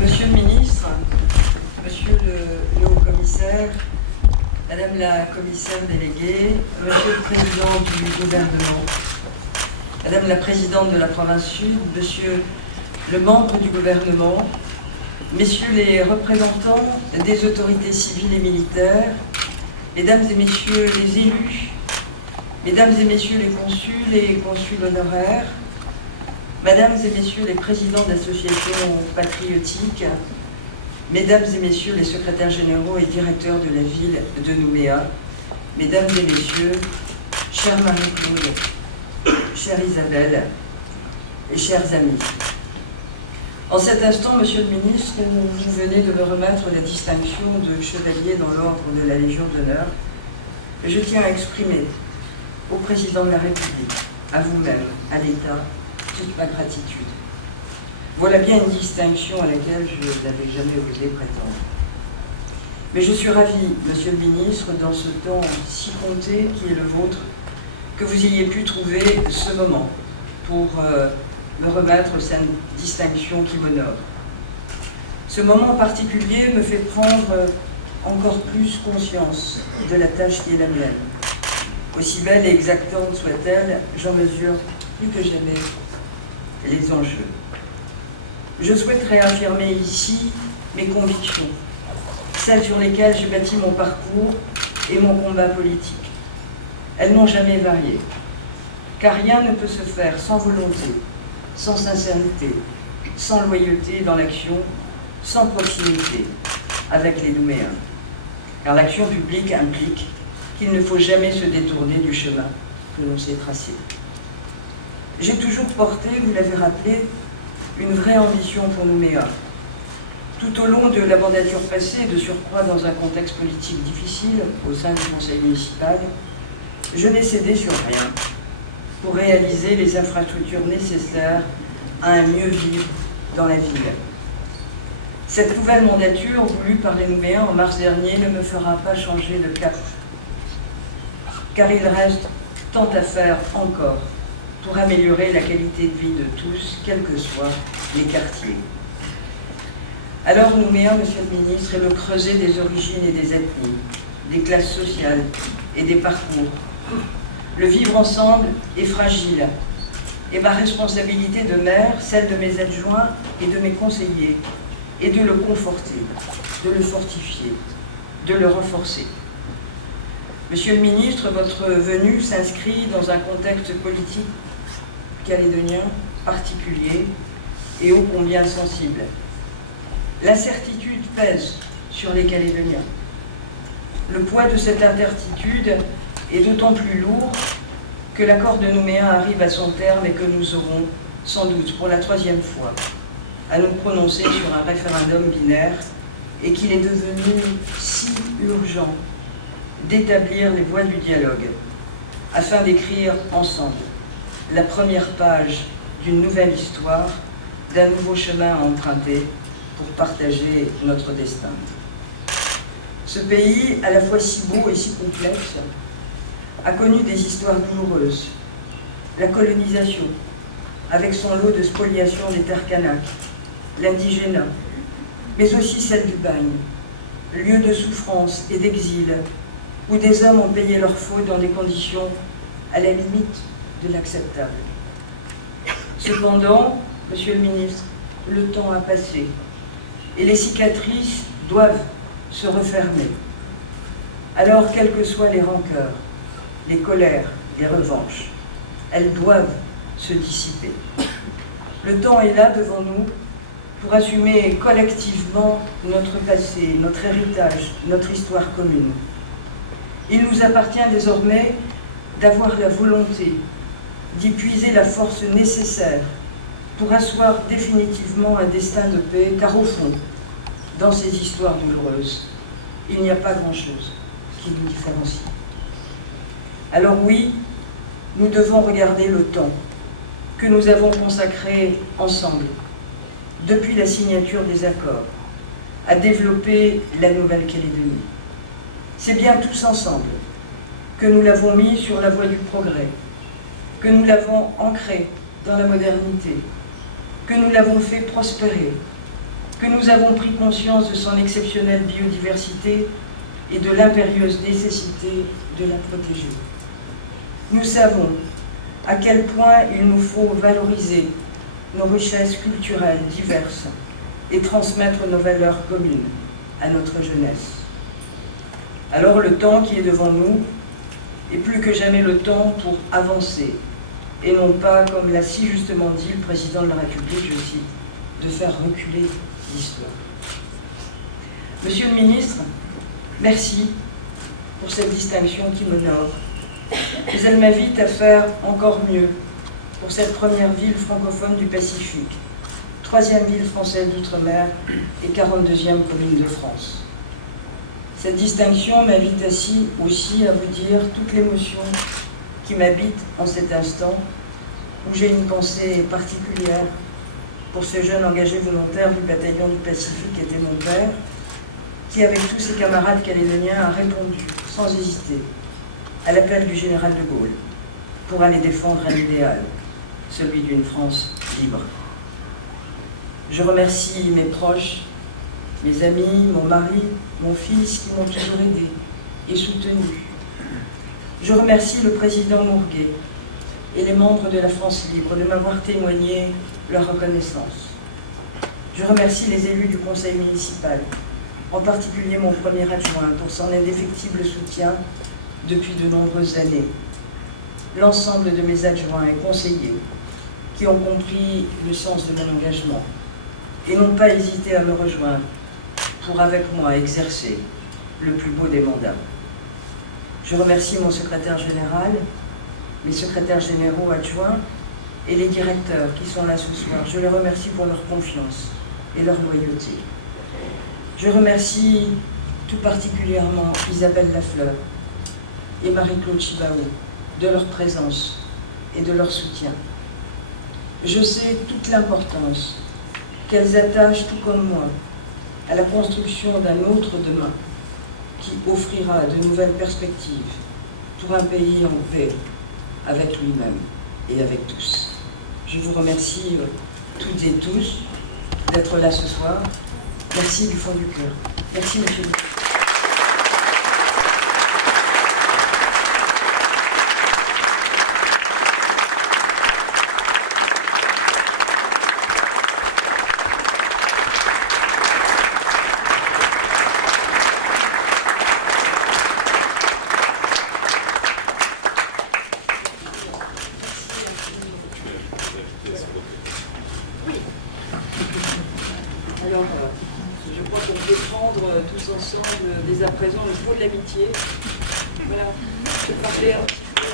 Monsieur le ministre, monsieur le haut-commissaire, madame la commissaire déléguée, monsieur le président du gouvernement, madame la présidente de la province sud, monsieur le membre du gouvernement, messieurs les représentants des autorités civiles et militaires, mesdames et messieurs les élus, mesdames et messieurs les consuls et consuls honoraires, mesdames et messieurs les présidents d'associations patriotiques, mesdames et messieurs les secrétaires généraux et directeurs de la ville de Nouméa, mesdames et messieurs, chère Marie-Claude, chère Isabelle et chers amis. En cet instant, monsieur le ministre, vous venez de me remettre la distinction de chevalier dans l'ordre de la Légion d'honneur. Je tiens à exprimer au président de la République, à vous-même, à l'État, toute ma gratitude. Voilà bien une distinction à laquelle je n'avais jamais osé prétendre. Mais je suis ravie, Monsieur le Ministre, dans ce temps si compté qui est le vôtre, que vous ayez pu trouver ce moment pour me remettre cette distinction qui m'honore. Ce moment en particulier me fait prendre encore plus conscience de la tâche qui est la mienne. Aussi belle et exactante soit-elle, j'en mesure plus que jamais les enjeux. Je souhaite réaffirmer ici mes convictions, celles sur lesquelles j'ai bâti mon parcours et mon combat politique. Elles n'ont jamais varié, car rien ne peut se faire sans volonté, sans sincérité, sans loyauté dans l'action, sans proximité avec les Nouméens. Car l'action publique implique qu'il ne faut jamais se détourner du chemin que l'on s'est tracé. J'ai toujours porté, vous l'avez rappelé, une vraie ambition pour Nouméa. Tout au long de la mandature passée, de surcroît dans un contexte politique difficile au sein du conseil municipal, je n'ai cédé sur rien pour réaliser les infrastructures nécessaires à un mieux vivre dans la ville. Cette nouvelle mandature voulue par les Nouméens en mars dernier ne me fera pas changer de cap, car il reste tant à faire encore pour améliorer la qualité de vie de tous, quels que soient les quartiers. Alors Nouméa, Monsieur le Ministre, est le creuset des origines et des ethnies, des classes sociales et des parcours. Le vivre ensemble est fragile, et ma responsabilité de maire, celle de mes adjoints et de mes conseillers, est de le conforter, de le fortifier, de le renforcer. Monsieur le Ministre, votre venue s'inscrit dans un contexte politique calédonien particulier et ô combien sensible. L'incertitude pèse sur les Calédoniens. Le poids de cette incertitude est d'autant plus lourd que l'accord de Nouméa arrive à son terme et que nous aurons, sans doute pour la 3e fois, à nous prononcer sur un référendum binaire et qu'il est devenu si urgent d'établir les voies du dialogue afin d'écrire ensemble la première page d'une nouvelle histoire, d'un nouveau chemin à emprunter pour partager notre destin. Ce pays, à la fois si beau et si complexe, a connu des histoires douloureuses. La colonisation, avec son lot de spoliation des terres kanaks, l'indigénat, mais aussi celle du bagne, lieu de souffrance et d'exil, où des hommes ont payé leurs fautes dans des conditions à la limite de l'acceptable. Cependant, Monsieur le Ministre, le temps a passé et les cicatrices doivent se refermer. Alors, quelles que soient les rancœurs, les colères, les revanches, elles doivent se dissiper. Le temps est là devant nous pour assumer collectivement notre passé, notre héritage, notre histoire commune. Il nous appartient désormais d'avoir la volonté d'y puiser la force nécessaire pour asseoir définitivement un destin de paix, car au fond, dans ces histoires douloureuses, il n'y a pas grand-chose qui nous différencie. Alors oui, nous devons regarder le temps que nous avons consacré ensemble, depuis la signature des accords, à développer la Nouvelle-Calédonie. C'est bien tous ensemble que nous l'avons mis sur la voie du progrès, que nous l'avons ancré dans la modernité, que nous l'avons fait prospérer, que nous avons pris conscience de son exceptionnelle biodiversité et de l'impérieuse nécessité de la protéger. Nous savons à quel point il nous faut valoriser nos richesses culturelles diverses et transmettre nos valeurs communes à notre jeunesse. Alors le temps qui est devant nous est plus que jamais le temps pour avancer et non pas, comme l'a si justement dit le président de la République, je cite, de faire reculer l'histoire. Monsieur le ministre, merci pour cette distinction qui m'honore, mais elle m'invite à faire encore mieux pour cette première ville francophone du Pacifique, 3e ville française d'outre-mer et 42e commune de France. Cette distinction m'invite aussi à vous dire toute l'émotion qui m'habite en cet instant, où j'ai une pensée particulière pour ce jeune engagé volontaire du bataillon du Pacifique qui était mon père, qui, avec tous ses camarades calédoniens, a répondu, sans hésiter, à l'appel du général de Gaulle pour aller défendre un idéal, celui d'une France libre. Je remercie mes proches, mes amis, mon mari, mon fils qui m'ont toujours aidé et soutenu. Je remercie le président Mourguet et les membres de la France Libre de m'avoir témoigné leur reconnaissance. Je remercie les élus du conseil municipal, en particulier mon premier adjoint pour son indéfectible soutien depuis de nombreuses années. L'ensemble de mes adjoints et conseillers qui ont compris le sens de mon engagement et n'ont pas hésité à me rejoindre pour, avec moi, exercer le plus beau des mandats. Je remercie mon secrétaire général, mes secrétaires généraux adjoints et les directeurs qui sont là ce soir. Je les remercie pour leur confiance et leur loyauté. Je remercie tout particulièrement Isabelle Lafleur et Marie-Claude Chibao de leur présence et de leur soutien. Je sais toute l'importance qu'elles attachent, tout comme moi, à la construction d'un autre demain qui offrira de nouvelles perspectives pour un pays en paix avec lui-même et avec tous. Je vous remercie toutes et tous d'être là ce soir. Merci du fond du cœur. Merci, monsieur le président. Alors, je crois qu'on peut prendre tous ensemble, dès à présent, le pot de l'amitié. Voilà, je vais parler un petit peu.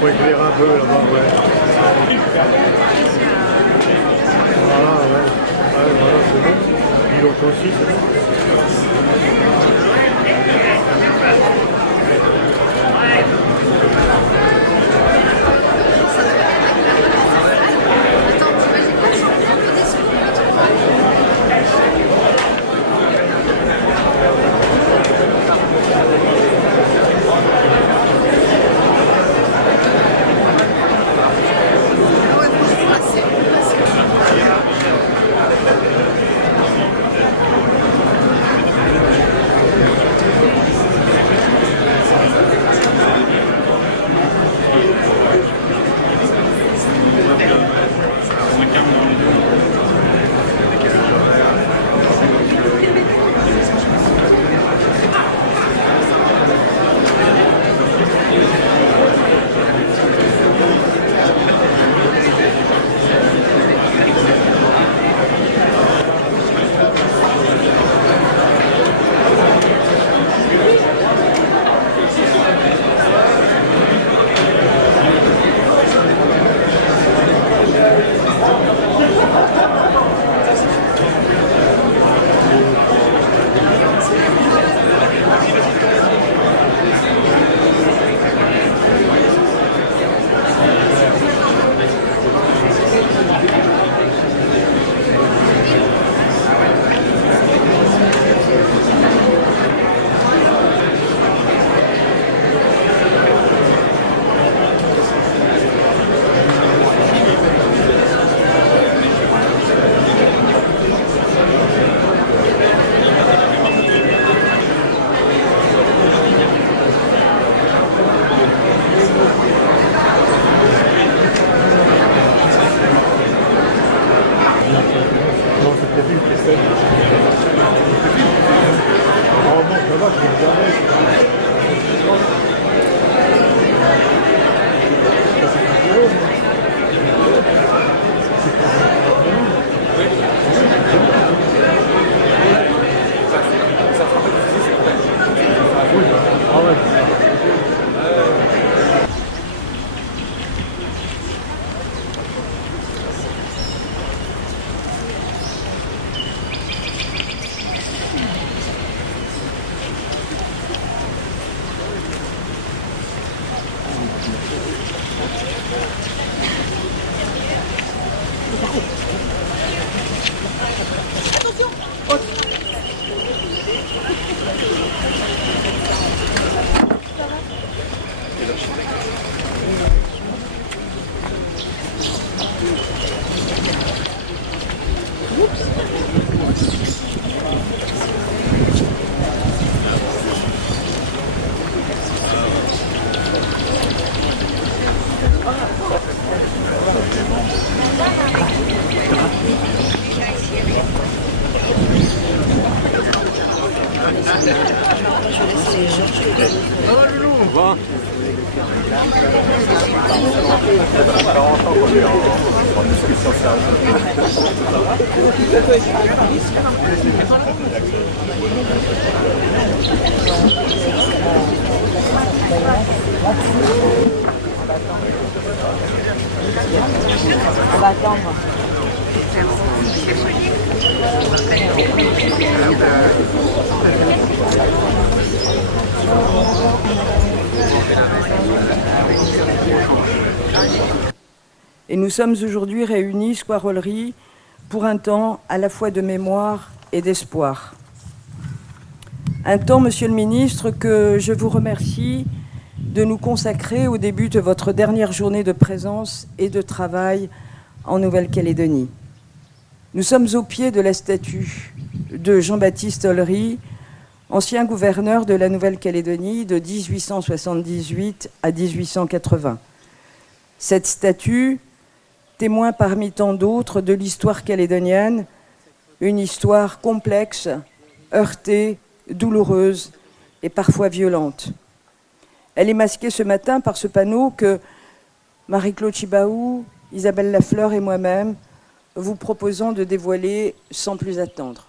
Pour éclairer un peu là-bas, ouais. Voilà, ouais. Ouais, voilà, c'est bon. Puis l'autre aussi, c'est bon. On va attendre. Et nous sommes aujourd'hui réunis, Square Ollery, pour un temps à la fois de mémoire et d'espoir. Un temps, Monsieur le Ministre, que je vous remercie de nous consacrer au début de votre dernière journée de présence et de travail en Nouvelle-Calédonie. Nous sommes au pied de la statue de Jean-Baptiste Ollery, ancien gouverneur de la Nouvelle-Calédonie de 1878 à 1880. Cette statue, témoin parmi tant d'autres de l'histoire calédonienne, une histoire complexe, heurtée, douloureuse et parfois violente. Elle est masquée ce matin par ce panneau que Marie-Claude Chibaou, Isabelle Lafleur et moi-même vous proposons de dévoiler sans plus attendre.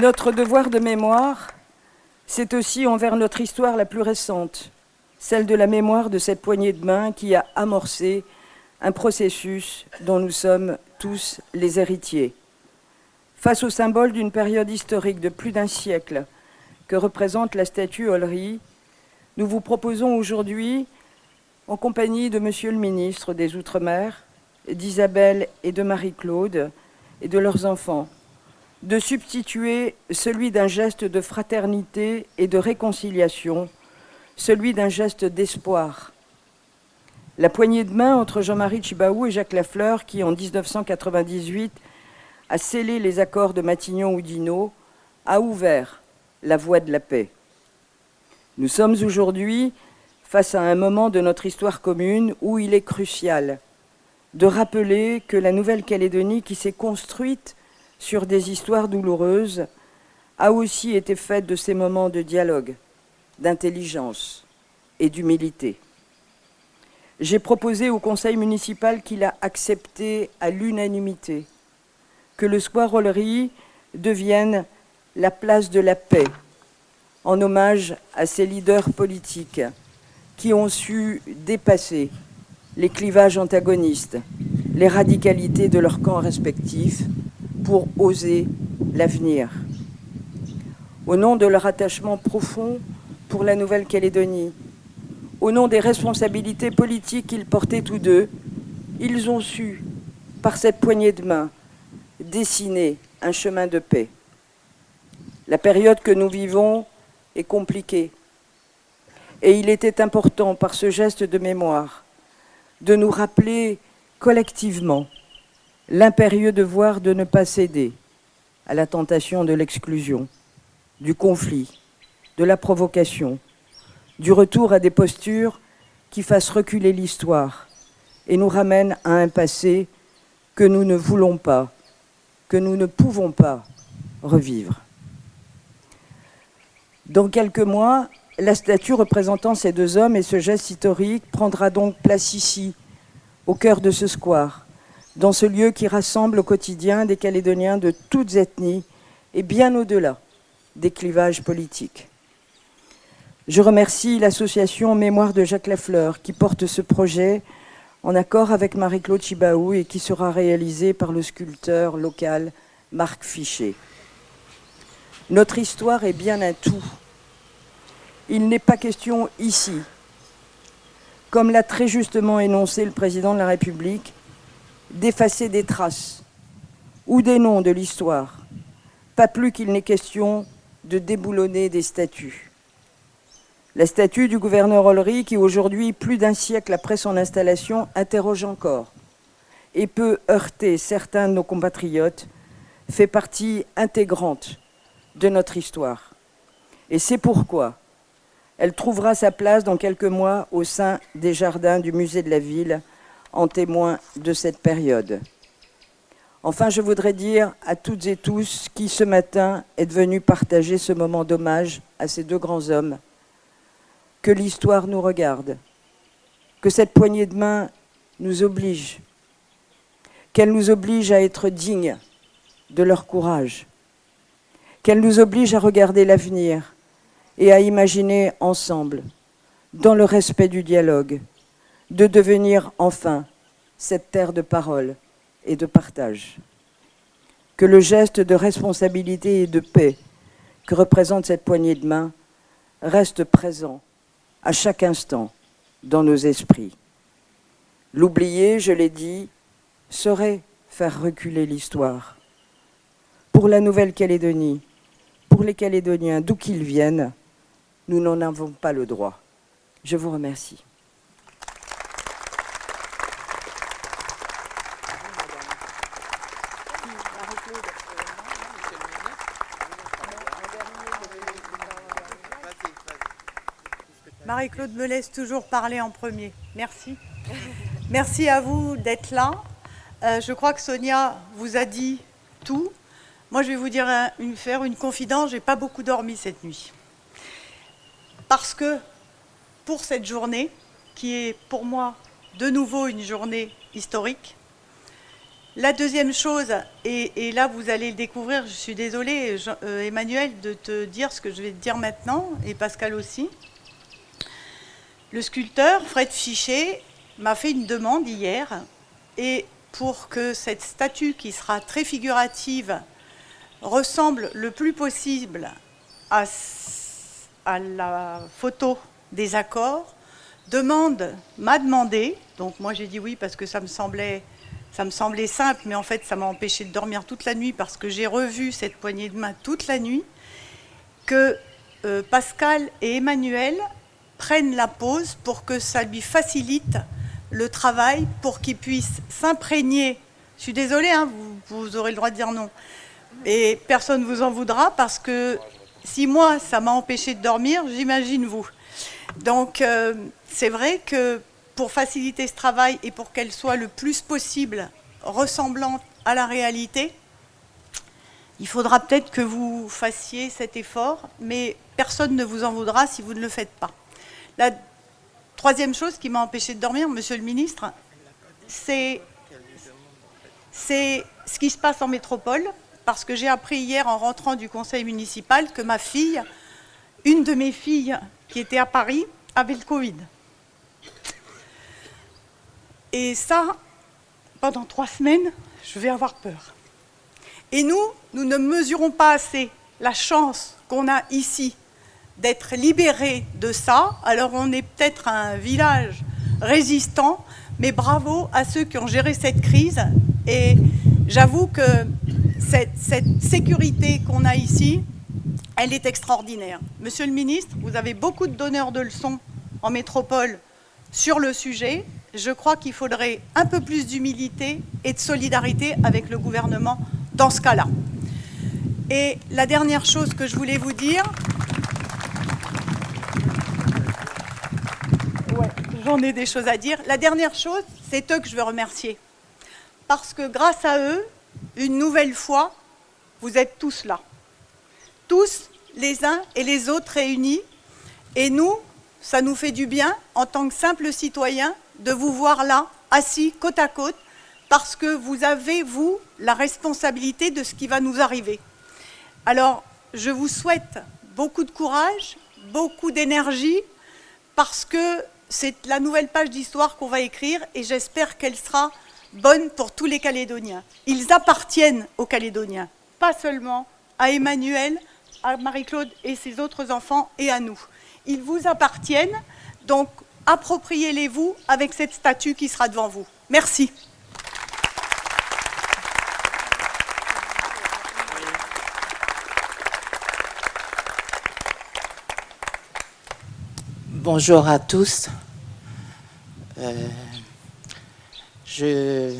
Notre devoir de mémoire, c'est aussi envers notre histoire la plus récente, celle de la mémoire de cette poignée de main qui a amorcé un processus dont nous sommes tous les héritiers. Face au symbole d'une période historique de plus d'un siècle que représente la statue Ollery, nous vous proposons aujourd'hui, en compagnie de Monsieur le ministre des Outre-mer, d'Isabelle et de Marie-Claude et de leurs enfants, de substituer celui d'un geste de fraternité et de réconciliation, celui d'un geste d'espoir. La poignée de main entre Jean-Marie Chibaou et Jacques Lafleur, qui en 1998 a scellé les accords de Matignon-Oudinot, a ouvert la voie de la paix. Nous sommes aujourd'hui face à un moment de notre histoire commune où il est crucial de rappeler que la Nouvelle-Calédonie, qui s'est construite sur des histoires douloureuses, a aussi été faite de ces moments de dialogue, d'intelligence et d'humilité. J'ai proposé au conseil municipal qu'il a accepté à l'unanimité que le Square Ollery devienne la place de la paix, en hommage à ces leaders politiques qui ont su dépasser les clivages antagonistes, les radicalités de leurs camps respectifs pour oser l'avenir. Au nom de leur attachement profond pour la Nouvelle-Calédonie, au nom des responsabilités politiques qu'ils portaient tous deux, ils ont su, par cette poignée de main, dessiner un chemin de paix. La période que nous vivons est compliquée. Et il était important, par ce geste de mémoire, de nous rappeler collectivement l'impérieux devoir de ne pas céder à la tentation de l'exclusion, du conflit, de la provocation, du retour à des postures qui fassent reculer l'histoire et nous ramènent à un passé que nous ne voulons pas, que nous ne pouvons pas revivre. Dans quelques mois, La statue représentant ces deux hommes et ce geste historique prendra donc place ici, au cœur de ce square, dans ce lieu qui rassemble au quotidien des Calédoniens de toutes ethnies et bien au-delà des clivages politiques. Je remercie l'association Mémoire de Jacques Lafleur qui porte ce projet en accord avec Marie-Claude Chibaou et qui sera réalisé par le sculpteur local Marc Fichet. Notre histoire est bien un tout. Il n'est pas question ici, comme l'a très justement énoncé le président de la République, d'effacer des traces ou des noms de l'histoire, pas plus qu'il n'est question de déboulonner des statues. La statue du gouverneur Olry, qui aujourd'hui, plus d'un siècle après son installation, interroge encore et peut heurter certains de nos compatriotes, fait partie intégrante de notre histoire. Et c'est pourquoi elle trouvera sa place dans quelques mois au sein des jardins du musée de la ville, en témoin de cette période. Enfin, je voudrais dire à toutes et tous qui, ce matin, êtes venus partager ce moment d'hommage à ces deux grands hommes, que l'histoire nous regarde, que cette poignée de main nous oblige, qu'elle nous oblige à être dignes de leur courage, qu'elle nous oblige à regarder l'avenir et à imaginer ensemble, dans le respect du dialogue, de devenir enfin cette terre de parole et de partage. Que le geste de responsabilité et de paix que représente cette poignée de main reste présent à chaque instant dans nos esprits. L'oublier, je l'ai dit, serait faire reculer l'histoire. Pour la Nouvelle-Calédonie, pour les Calédoniens, d'où qu'ils viennent, nous n'en avons pas le droit. Je vous remercie. Marie-Claude me laisse toujours parler en premier. Merci. Merci à vous d'être là. Je crois que Sonia vous a dit tout. Moi, je vais vous dire faire une confidence. Je n'ai pas beaucoup dormi cette nuit. Parce que pour cette journée, qui est pour moi de nouveau une journée historique, la deuxième chose, et là vous allez le découvrir, je suis désolée Emmanuel de te dire ce que je vais te dire maintenant, et Pascal aussi. Le sculpteur Fred Fichet m'a fait une demande hier, et pour que cette statue qui sera très figurative ressemble le plus possible à la photo des accords, m'a demandé, donc moi j'ai dit oui parce que ça me semblait simple, mais en fait ça m'a empêché de dormir toute la nuit parce que j'ai revu cette poignée de main toute la nuit, que Pascal et Emmanuel prennent la pose pour que ça lui facilite le travail, pour qu'il puisse s'imprégner. Je suis désolée, hein, vous aurez le droit de dire non. Et personne ne vous en voudra parce que si moi, ça m'a empêché de dormir, j'imagine vous. Donc, c'est vrai que pour faciliter ce travail et pour qu'elle soit le plus possible ressemblante à la réalité, il faudra peut-être que vous fassiez cet effort, mais personne ne vous en voudra si vous ne le faites pas. La troisième chose qui m'a empêché de dormir, Monsieur le Ministre, c'est ce qui se passe en métropole, parce que j'ai appris hier en rentrant du conseil municipal que ma fille, une de mes filles qui était à Paris, avait le Covid. Et ça, pendant 3 semaines, je vais avoir peur. Et nous ne mesurons pas assez la chance qu'on a ici d'être libérés de ça. Alors on est peut-être un village résistant, mais bravo à ceux qui ont géré cette crise. Et j'avoue que cette sécurité qu'on a ici, elle est extraordinaire. Monsieur le ministre, vous avez beaucoup de donneurs de leçons en métropole sur le sujet. Je crois qu'il faudrait un peu plus d'humilité et de solidarité avec le gouvernement dans ce cas-là. Et la dernière chose que je voulais vous dire, j'en ai des choses à dire. La dernière chose, c'est eux que je veux remercier. Parce que grâce à eux, une nouvelle fois, vous êtes tous là. Tous, les uns et les autres réunis. Et nous, ça nous fait du bien, en tant que simples citoyens, de vous voir là, assis côte à côte, parce que vous avez, vous, la responsabilité de ce qui va nous arriver. Alors, je vous souhaite beaucoup de courage, beaucoup d'énergie, parce que c'est la nouvelle page d'histoire qu'on va écrire, et j'espère qu'elle sera bonne pour tous les Calédoniens. Ils appartiennent aux Calédoniens, pas seulement à Emmanuel, à Marie-Claude et ses autres enfants, et à nous. Ils vous appartiennent, donc appropriez-les-vous avec cette statue qui sera devant vous. Merci. Bonjour à tous. Je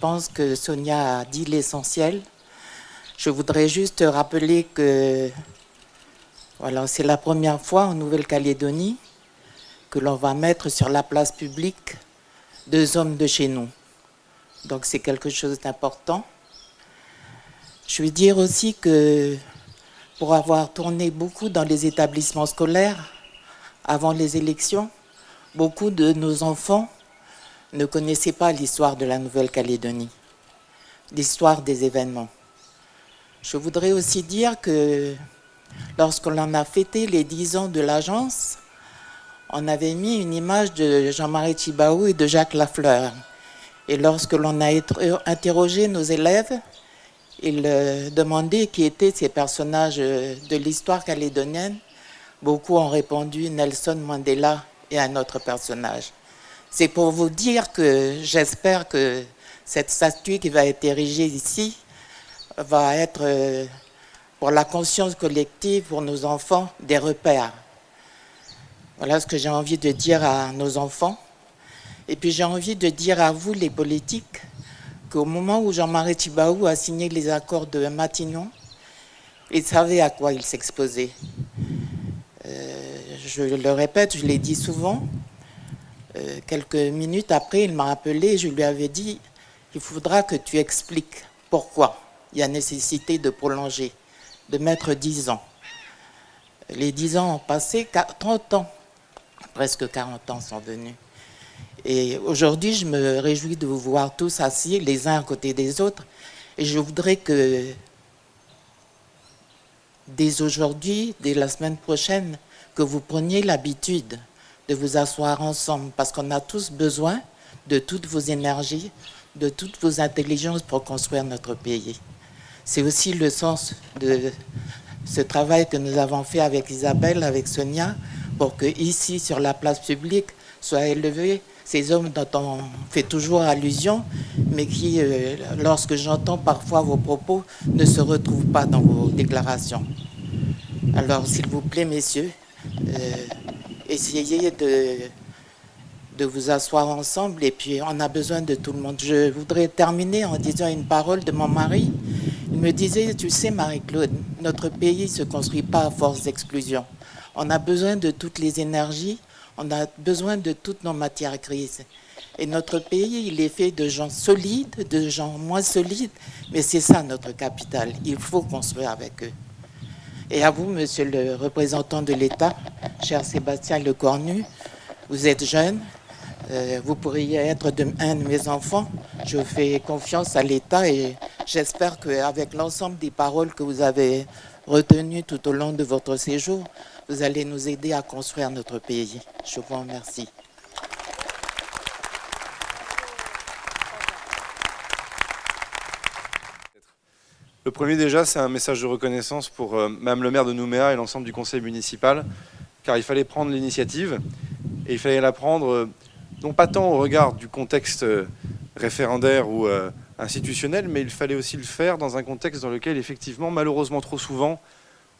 pense que Sonia a dit l'essentiel. Je voudrais juste rappeler que voilà, c'est la première fois en Nouvelle-Calédonie que l'on va mettre sur la place publique 2 hommes de chez nous. Donc c'est quelque chose d'important. Je veux dire aussi que pour avoir tourné beaucoup dans les établissements scolaires avant les élections, beaucoup de nos enfants ne connaissaient pas l'histoire de la Nouvelle-Calédonie, l'histoire des événements. Je voudrais aussi dire que lorsqu'on en a fêté les 10 ans de l'agence, on avait mis une image de Jean-Marie Tjibaou et de Jacques Lafleur. Et lorsque l'on a interrogé nos élèves, ils demandaient qui étaient ces personnages de l'histoire calédonienne. Beaucoup ont répondu Nelson Mandela et un autre personnage. C'est pour vous dire que j'espère que cette statue qui va être érigée ici va être, pour la conscience collective, pour nos enfants, des repères. Voilà ce que j'ai envie de dire à nos enfants. Et puis j'ai envie de dire à vous, les politiques, qu'au moment où Jean-Marie Tjibaou a signé les accords de Matignon, il savait à quoi il s'exposait. Je le répète, je l'ai dit souvent, quelques minutes après, il m'a appelé et je lui avais dit « Il faudra que tu expliques pourquoi il y a nécessité de prolonger, de mettre 10 ans. » Les 10 ans ont passé, 30 ans, presque 40 ans sont venus. Et aujourd'hui, je me réjouis de vous voir tous assis, les uns à côté des autres. Et je voudrais que, dès aujourd'hui, dès la semaine prochaine, que vous preniez l'habitude de vous asseoir ensemble, parce qu'on a tous besoin de toutes vos énergies, de toutes vos intelligences pour construire notre pays. C'est aussi le sens de ce travail que nous avons fait avec Isabelle, avec Sonia, pour que ici, sur la place publique, soient élevés ces hommes dont on fait toujours allusion, mais qui, lorsque j'entends parfois vos propos, ne se retrouvent pas dans vos déclarations. Alors, s'il vous plaît, messieurs, essayez de vous asseoir ensemble, et puis on a besoin de tout le monde. Je voudrais terminer en disant une parole de mon mari. Il me disait, tu sais Marie-Claude, notre pays ne se construit pas à force d'exclusion. On a besoin de toutes les énergies, on a besoin de toutes nos matières grises. Et notre pays, il est fait de gens solides, de gens moins solides, mais c'est ça notre capital. Il faut construire avec eux. Et à vous, monsieur le représentant de l'État, cher Sébastien Lecornu, vous êtes jeune, vous pourriez être un de mes enfants. Je fais confiance à l'État et j'espère qu'avec l'ensemble des paroles que vous avez retenues tout au long de votre séjour, vous allez nous aider à construire notre pays. Je vous remercie. Le premier déjà, c'est un message de reconnaissance pour Mme le maire de Nouméa et l'ensemble du conseil municipal, car il fallait prendre l'initiative et il fallait la prendre non pas tant au regard du contexte référendaire ou institutionnel, mais il fallait aussi le faire dans un contexte dans lequel effectivement, malheureusement trop souvent,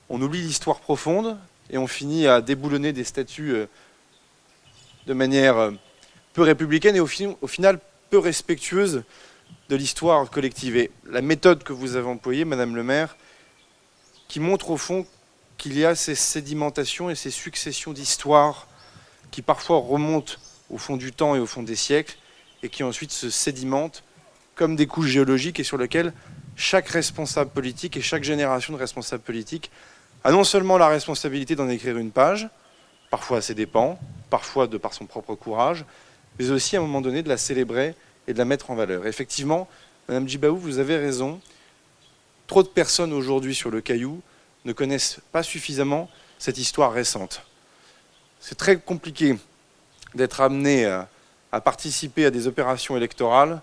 on oublie l'histoire profonde et on finit à déboulonner des statuts de manière peu républicaine et au final peu respectueuse de l'histoire collective. Et la méthode que vous avez employée, Madame le maire, qui montre au fond qu'il y a ces sédimentations et ces successions d'histoires qui parfois remontent au fond du temps et au fond des siècles et qui ensuite se sédimentent comme des couches géologiques et sur lesquelles chaque responsable politique et chaque génération de responsables politiques a non seulement la responsabilité d'en écrire une page, parfois à ses dépens, parfois de par son propre courage, mais aussi à un moment donné de la célébrer et de la mettre en valeur. Effectivement, Madame Djibaou, vous avez raison, trop de personnes aujourd'hui sur le Caillou ne connaissent pas suffisamment cette histoire récente. C'est très compliqué d'être amené à participer à des opérations électorales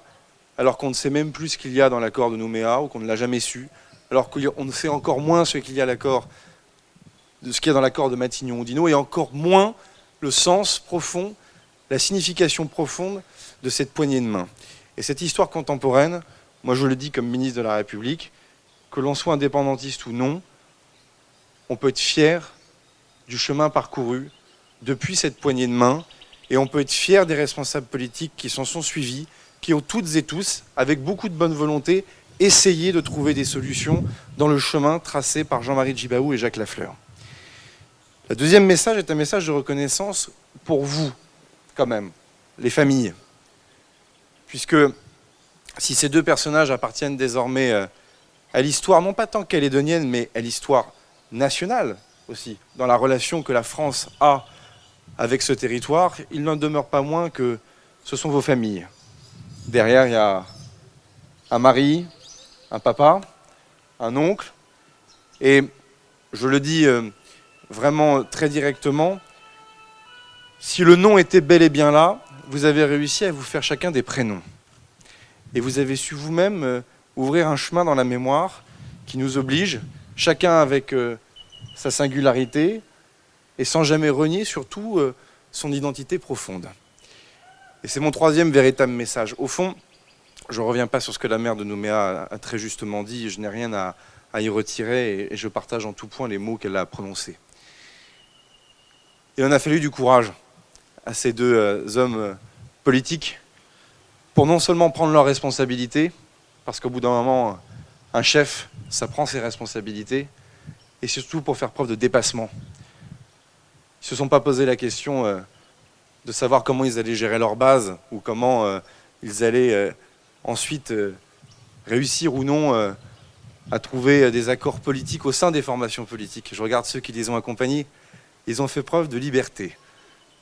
alors qu'on ne sait même plus ce qu'il y a dans l'accord de Nouméa ou qu'on ne l'a jamais su, alors qu'on ne sait encore moins ce qu'il y a dans l'accord de Matignon-Oudinot et encore moins le sens profond, la signification profonde de cette poignée de main. Et cette histoire contemporaine, moi je le dis comme ministre de la République, que l'on soit indépendantiste ou non, on peut être fier du chemin parcouru depuis cette poignée de main et on peut être fier des responsables politiques qui s'en sont suivis, qui ont toutes et tous, avec beaucoup de bonne volonté, essayé de trouver des solutions dans le chemin tracé par Jean-Marie Djibaou et Jacques Lafleur. Le deuxième message est un message de reconnaissance pour vous, quand même, les familles. Puisque si ces deux personnages appartiennent désormais à l'histoire, non pas tant calédonienne, mais à l'histoire nationale aussi, dans la relation que la France a avec ce territoire, il n'en demeure pas moins que ce sont vos familles. Derrière, il y a un mari, un papa, un oncle, et je le dis vraiment très directement, si le nom était bel et bien là, vous avez réussi à vous faire chacun des prénoms. Et vous avez su vous-même ouvrir un chemin dans la mémoire qui nous oblige, chacun avec sa singularité, et sans jamais renier surtout son identité profonde. Et c'est mon troisième véritable message. Au fond, je ne reviens pas sur ce que la maire de Nouméa a très justement dit, je n'ai rien à y retirer et je partage en tout point les mots qu'elle a prononcés. Il en a fallu du courage à ces deux hommes politiques pour non seulement prendre leurs responsabilités, parce qu'au bout d'un moment, un chef, ça prend ses responsabilités, et surtout pour faire preuve de dépassement. Ils ne se sont pas posé la question de savoir comment ils allaient gérer leur base ou comment ils allaient ensuite réussir ou non à trouver des accords politiques au sein des formations politiques. Je regarde ceux qui les ont accompagnés, ils ont fait preuve de liberté.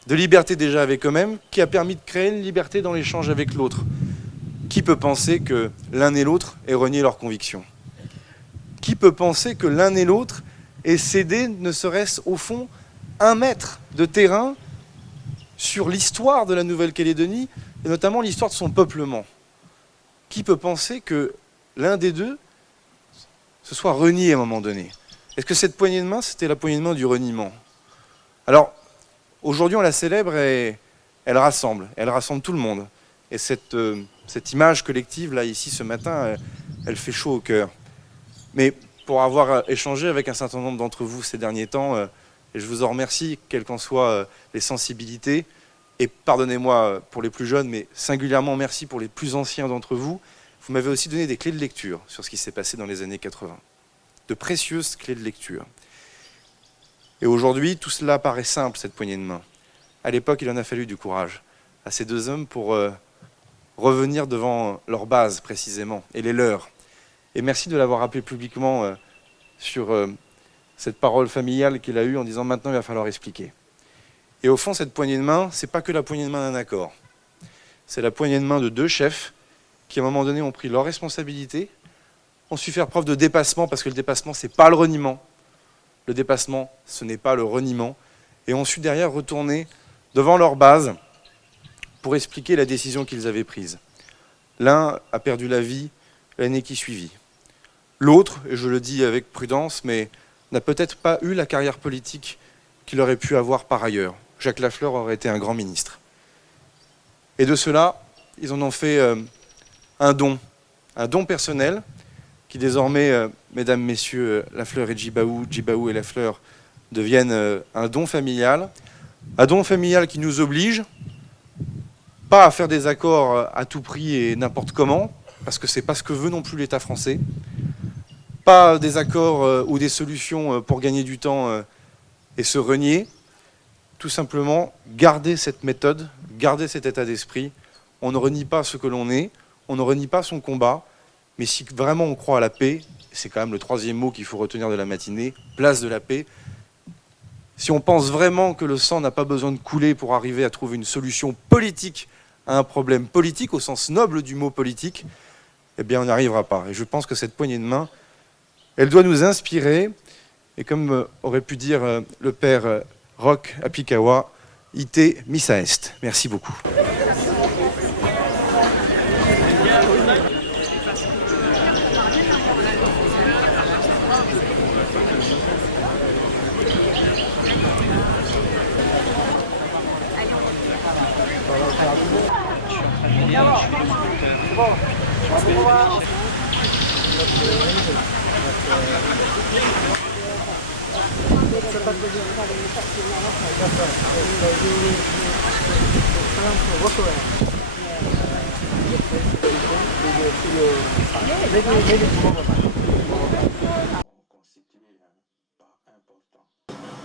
De liberté déjà avec eux-mêmes, qui a permis de créer une liberté dans l'échange avec l'autre. Qui peut penser que l'un et l'autre aient renié leurs convictions? Qui peut penser que l'un et l'autre aient cédé, ne serait-ce au fond, 1 mètre de terrain sur l'histoire de la Nouvelle-Calédonie, et notamment l'histoire de son peuplement? Qui peut penser que l'un des deux se soit renié à un moment donné? Est-ce que cette poignée de main, c'était la poignée de main du reniement? Alors, aujourd'hui, on la célèbre et elle rassemble tout le monde. Et cette image collective, là, ici, ce matin, elle fait chaud au cœur. Mais pour avoir échangé avec un certain nombre d'entre vous ces derniers temps, et je vous en remercie, quelles qu'en soient les sensibilités, et pardonnez-moi pour les plus jeunes, mais singulièrement merci pour les plus anciens d'entre vous, vous m'avez aussi donné des clés de lecture sur ce qui s'est passé dans les années 80. De précieuses clés de lecture. Et aujourd'hui, tout cela paraît simple, cette poignée de main. À l'époque, il en a fallu du courage à ces deux hommes pour revenir devant leur base, précisément, et les leurs. Et merci de l'avoir rappelé publiquement sur cette parole familiale qu'il a eue en disant « maintenant, il va falloir expliquer ». Et au fond, cette poignée de main, c'est pas que la poignée de main d'un accord. C'est la poignée de main de deux chefs qui, à un moment donné, ont pris leurs responsabilités, ont su faire preuve de dépassement, parce que le dépassement, c'est pas le reniement. Le dépassement, ce n'est pas le reniement. Et ont su derrière retourner devant leur base pour expliquer la décision qu'ils avaient prise. L'un a perdu la vie l'année qui suivit. L'autre, et je le dis avec prudence, mais n'a peut-être pas eu la carrière politique qu'il aurait pu avoir par ailleurs. Jacques Lafleur aurait été un grand ministre. Et de cela, ils en ont fait un don personnel, qui désormais, mesdames, messieurs, Lafleur et Djibaou et Lafleur, deviennent un don familial qui nous oblige, pas à faire des accords à tout prix et n'importe comment, parce que c'est pas ce que veut non plus l'État français, pas des accords ou des solutions pour gagner du temps et se renier, tout simplement garder cette méthode, garder cet état d'esprit. On ne renie pas ce que l'on est, on ne renie pas son combat, Mais si vraiment on croit à la paix, c'est quand même le troisième mot qu'il faut retenir de la matinée, place de la paix. Si on pense vraiment que le sang n'a pas besoin de couler pour arriver à trouver une solution politique à un problème politique, au sens noble du mot politique, eh bien on n'y arrivera pas. Et je pense que cette poignée de main, elle doit nous inspirer. Et comme aurait pu dire le père Roch Apikawa, ite missa est. Merci beaucoup.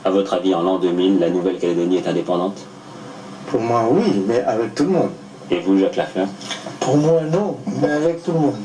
À votre avis, en l'an 2000, la Nouvelle-Calédonie est indépendante? Pour moi, oui, mais avec tout le monde. Et vous, Jacques Lafleur? Pour moi, non, mais avec tout le monde.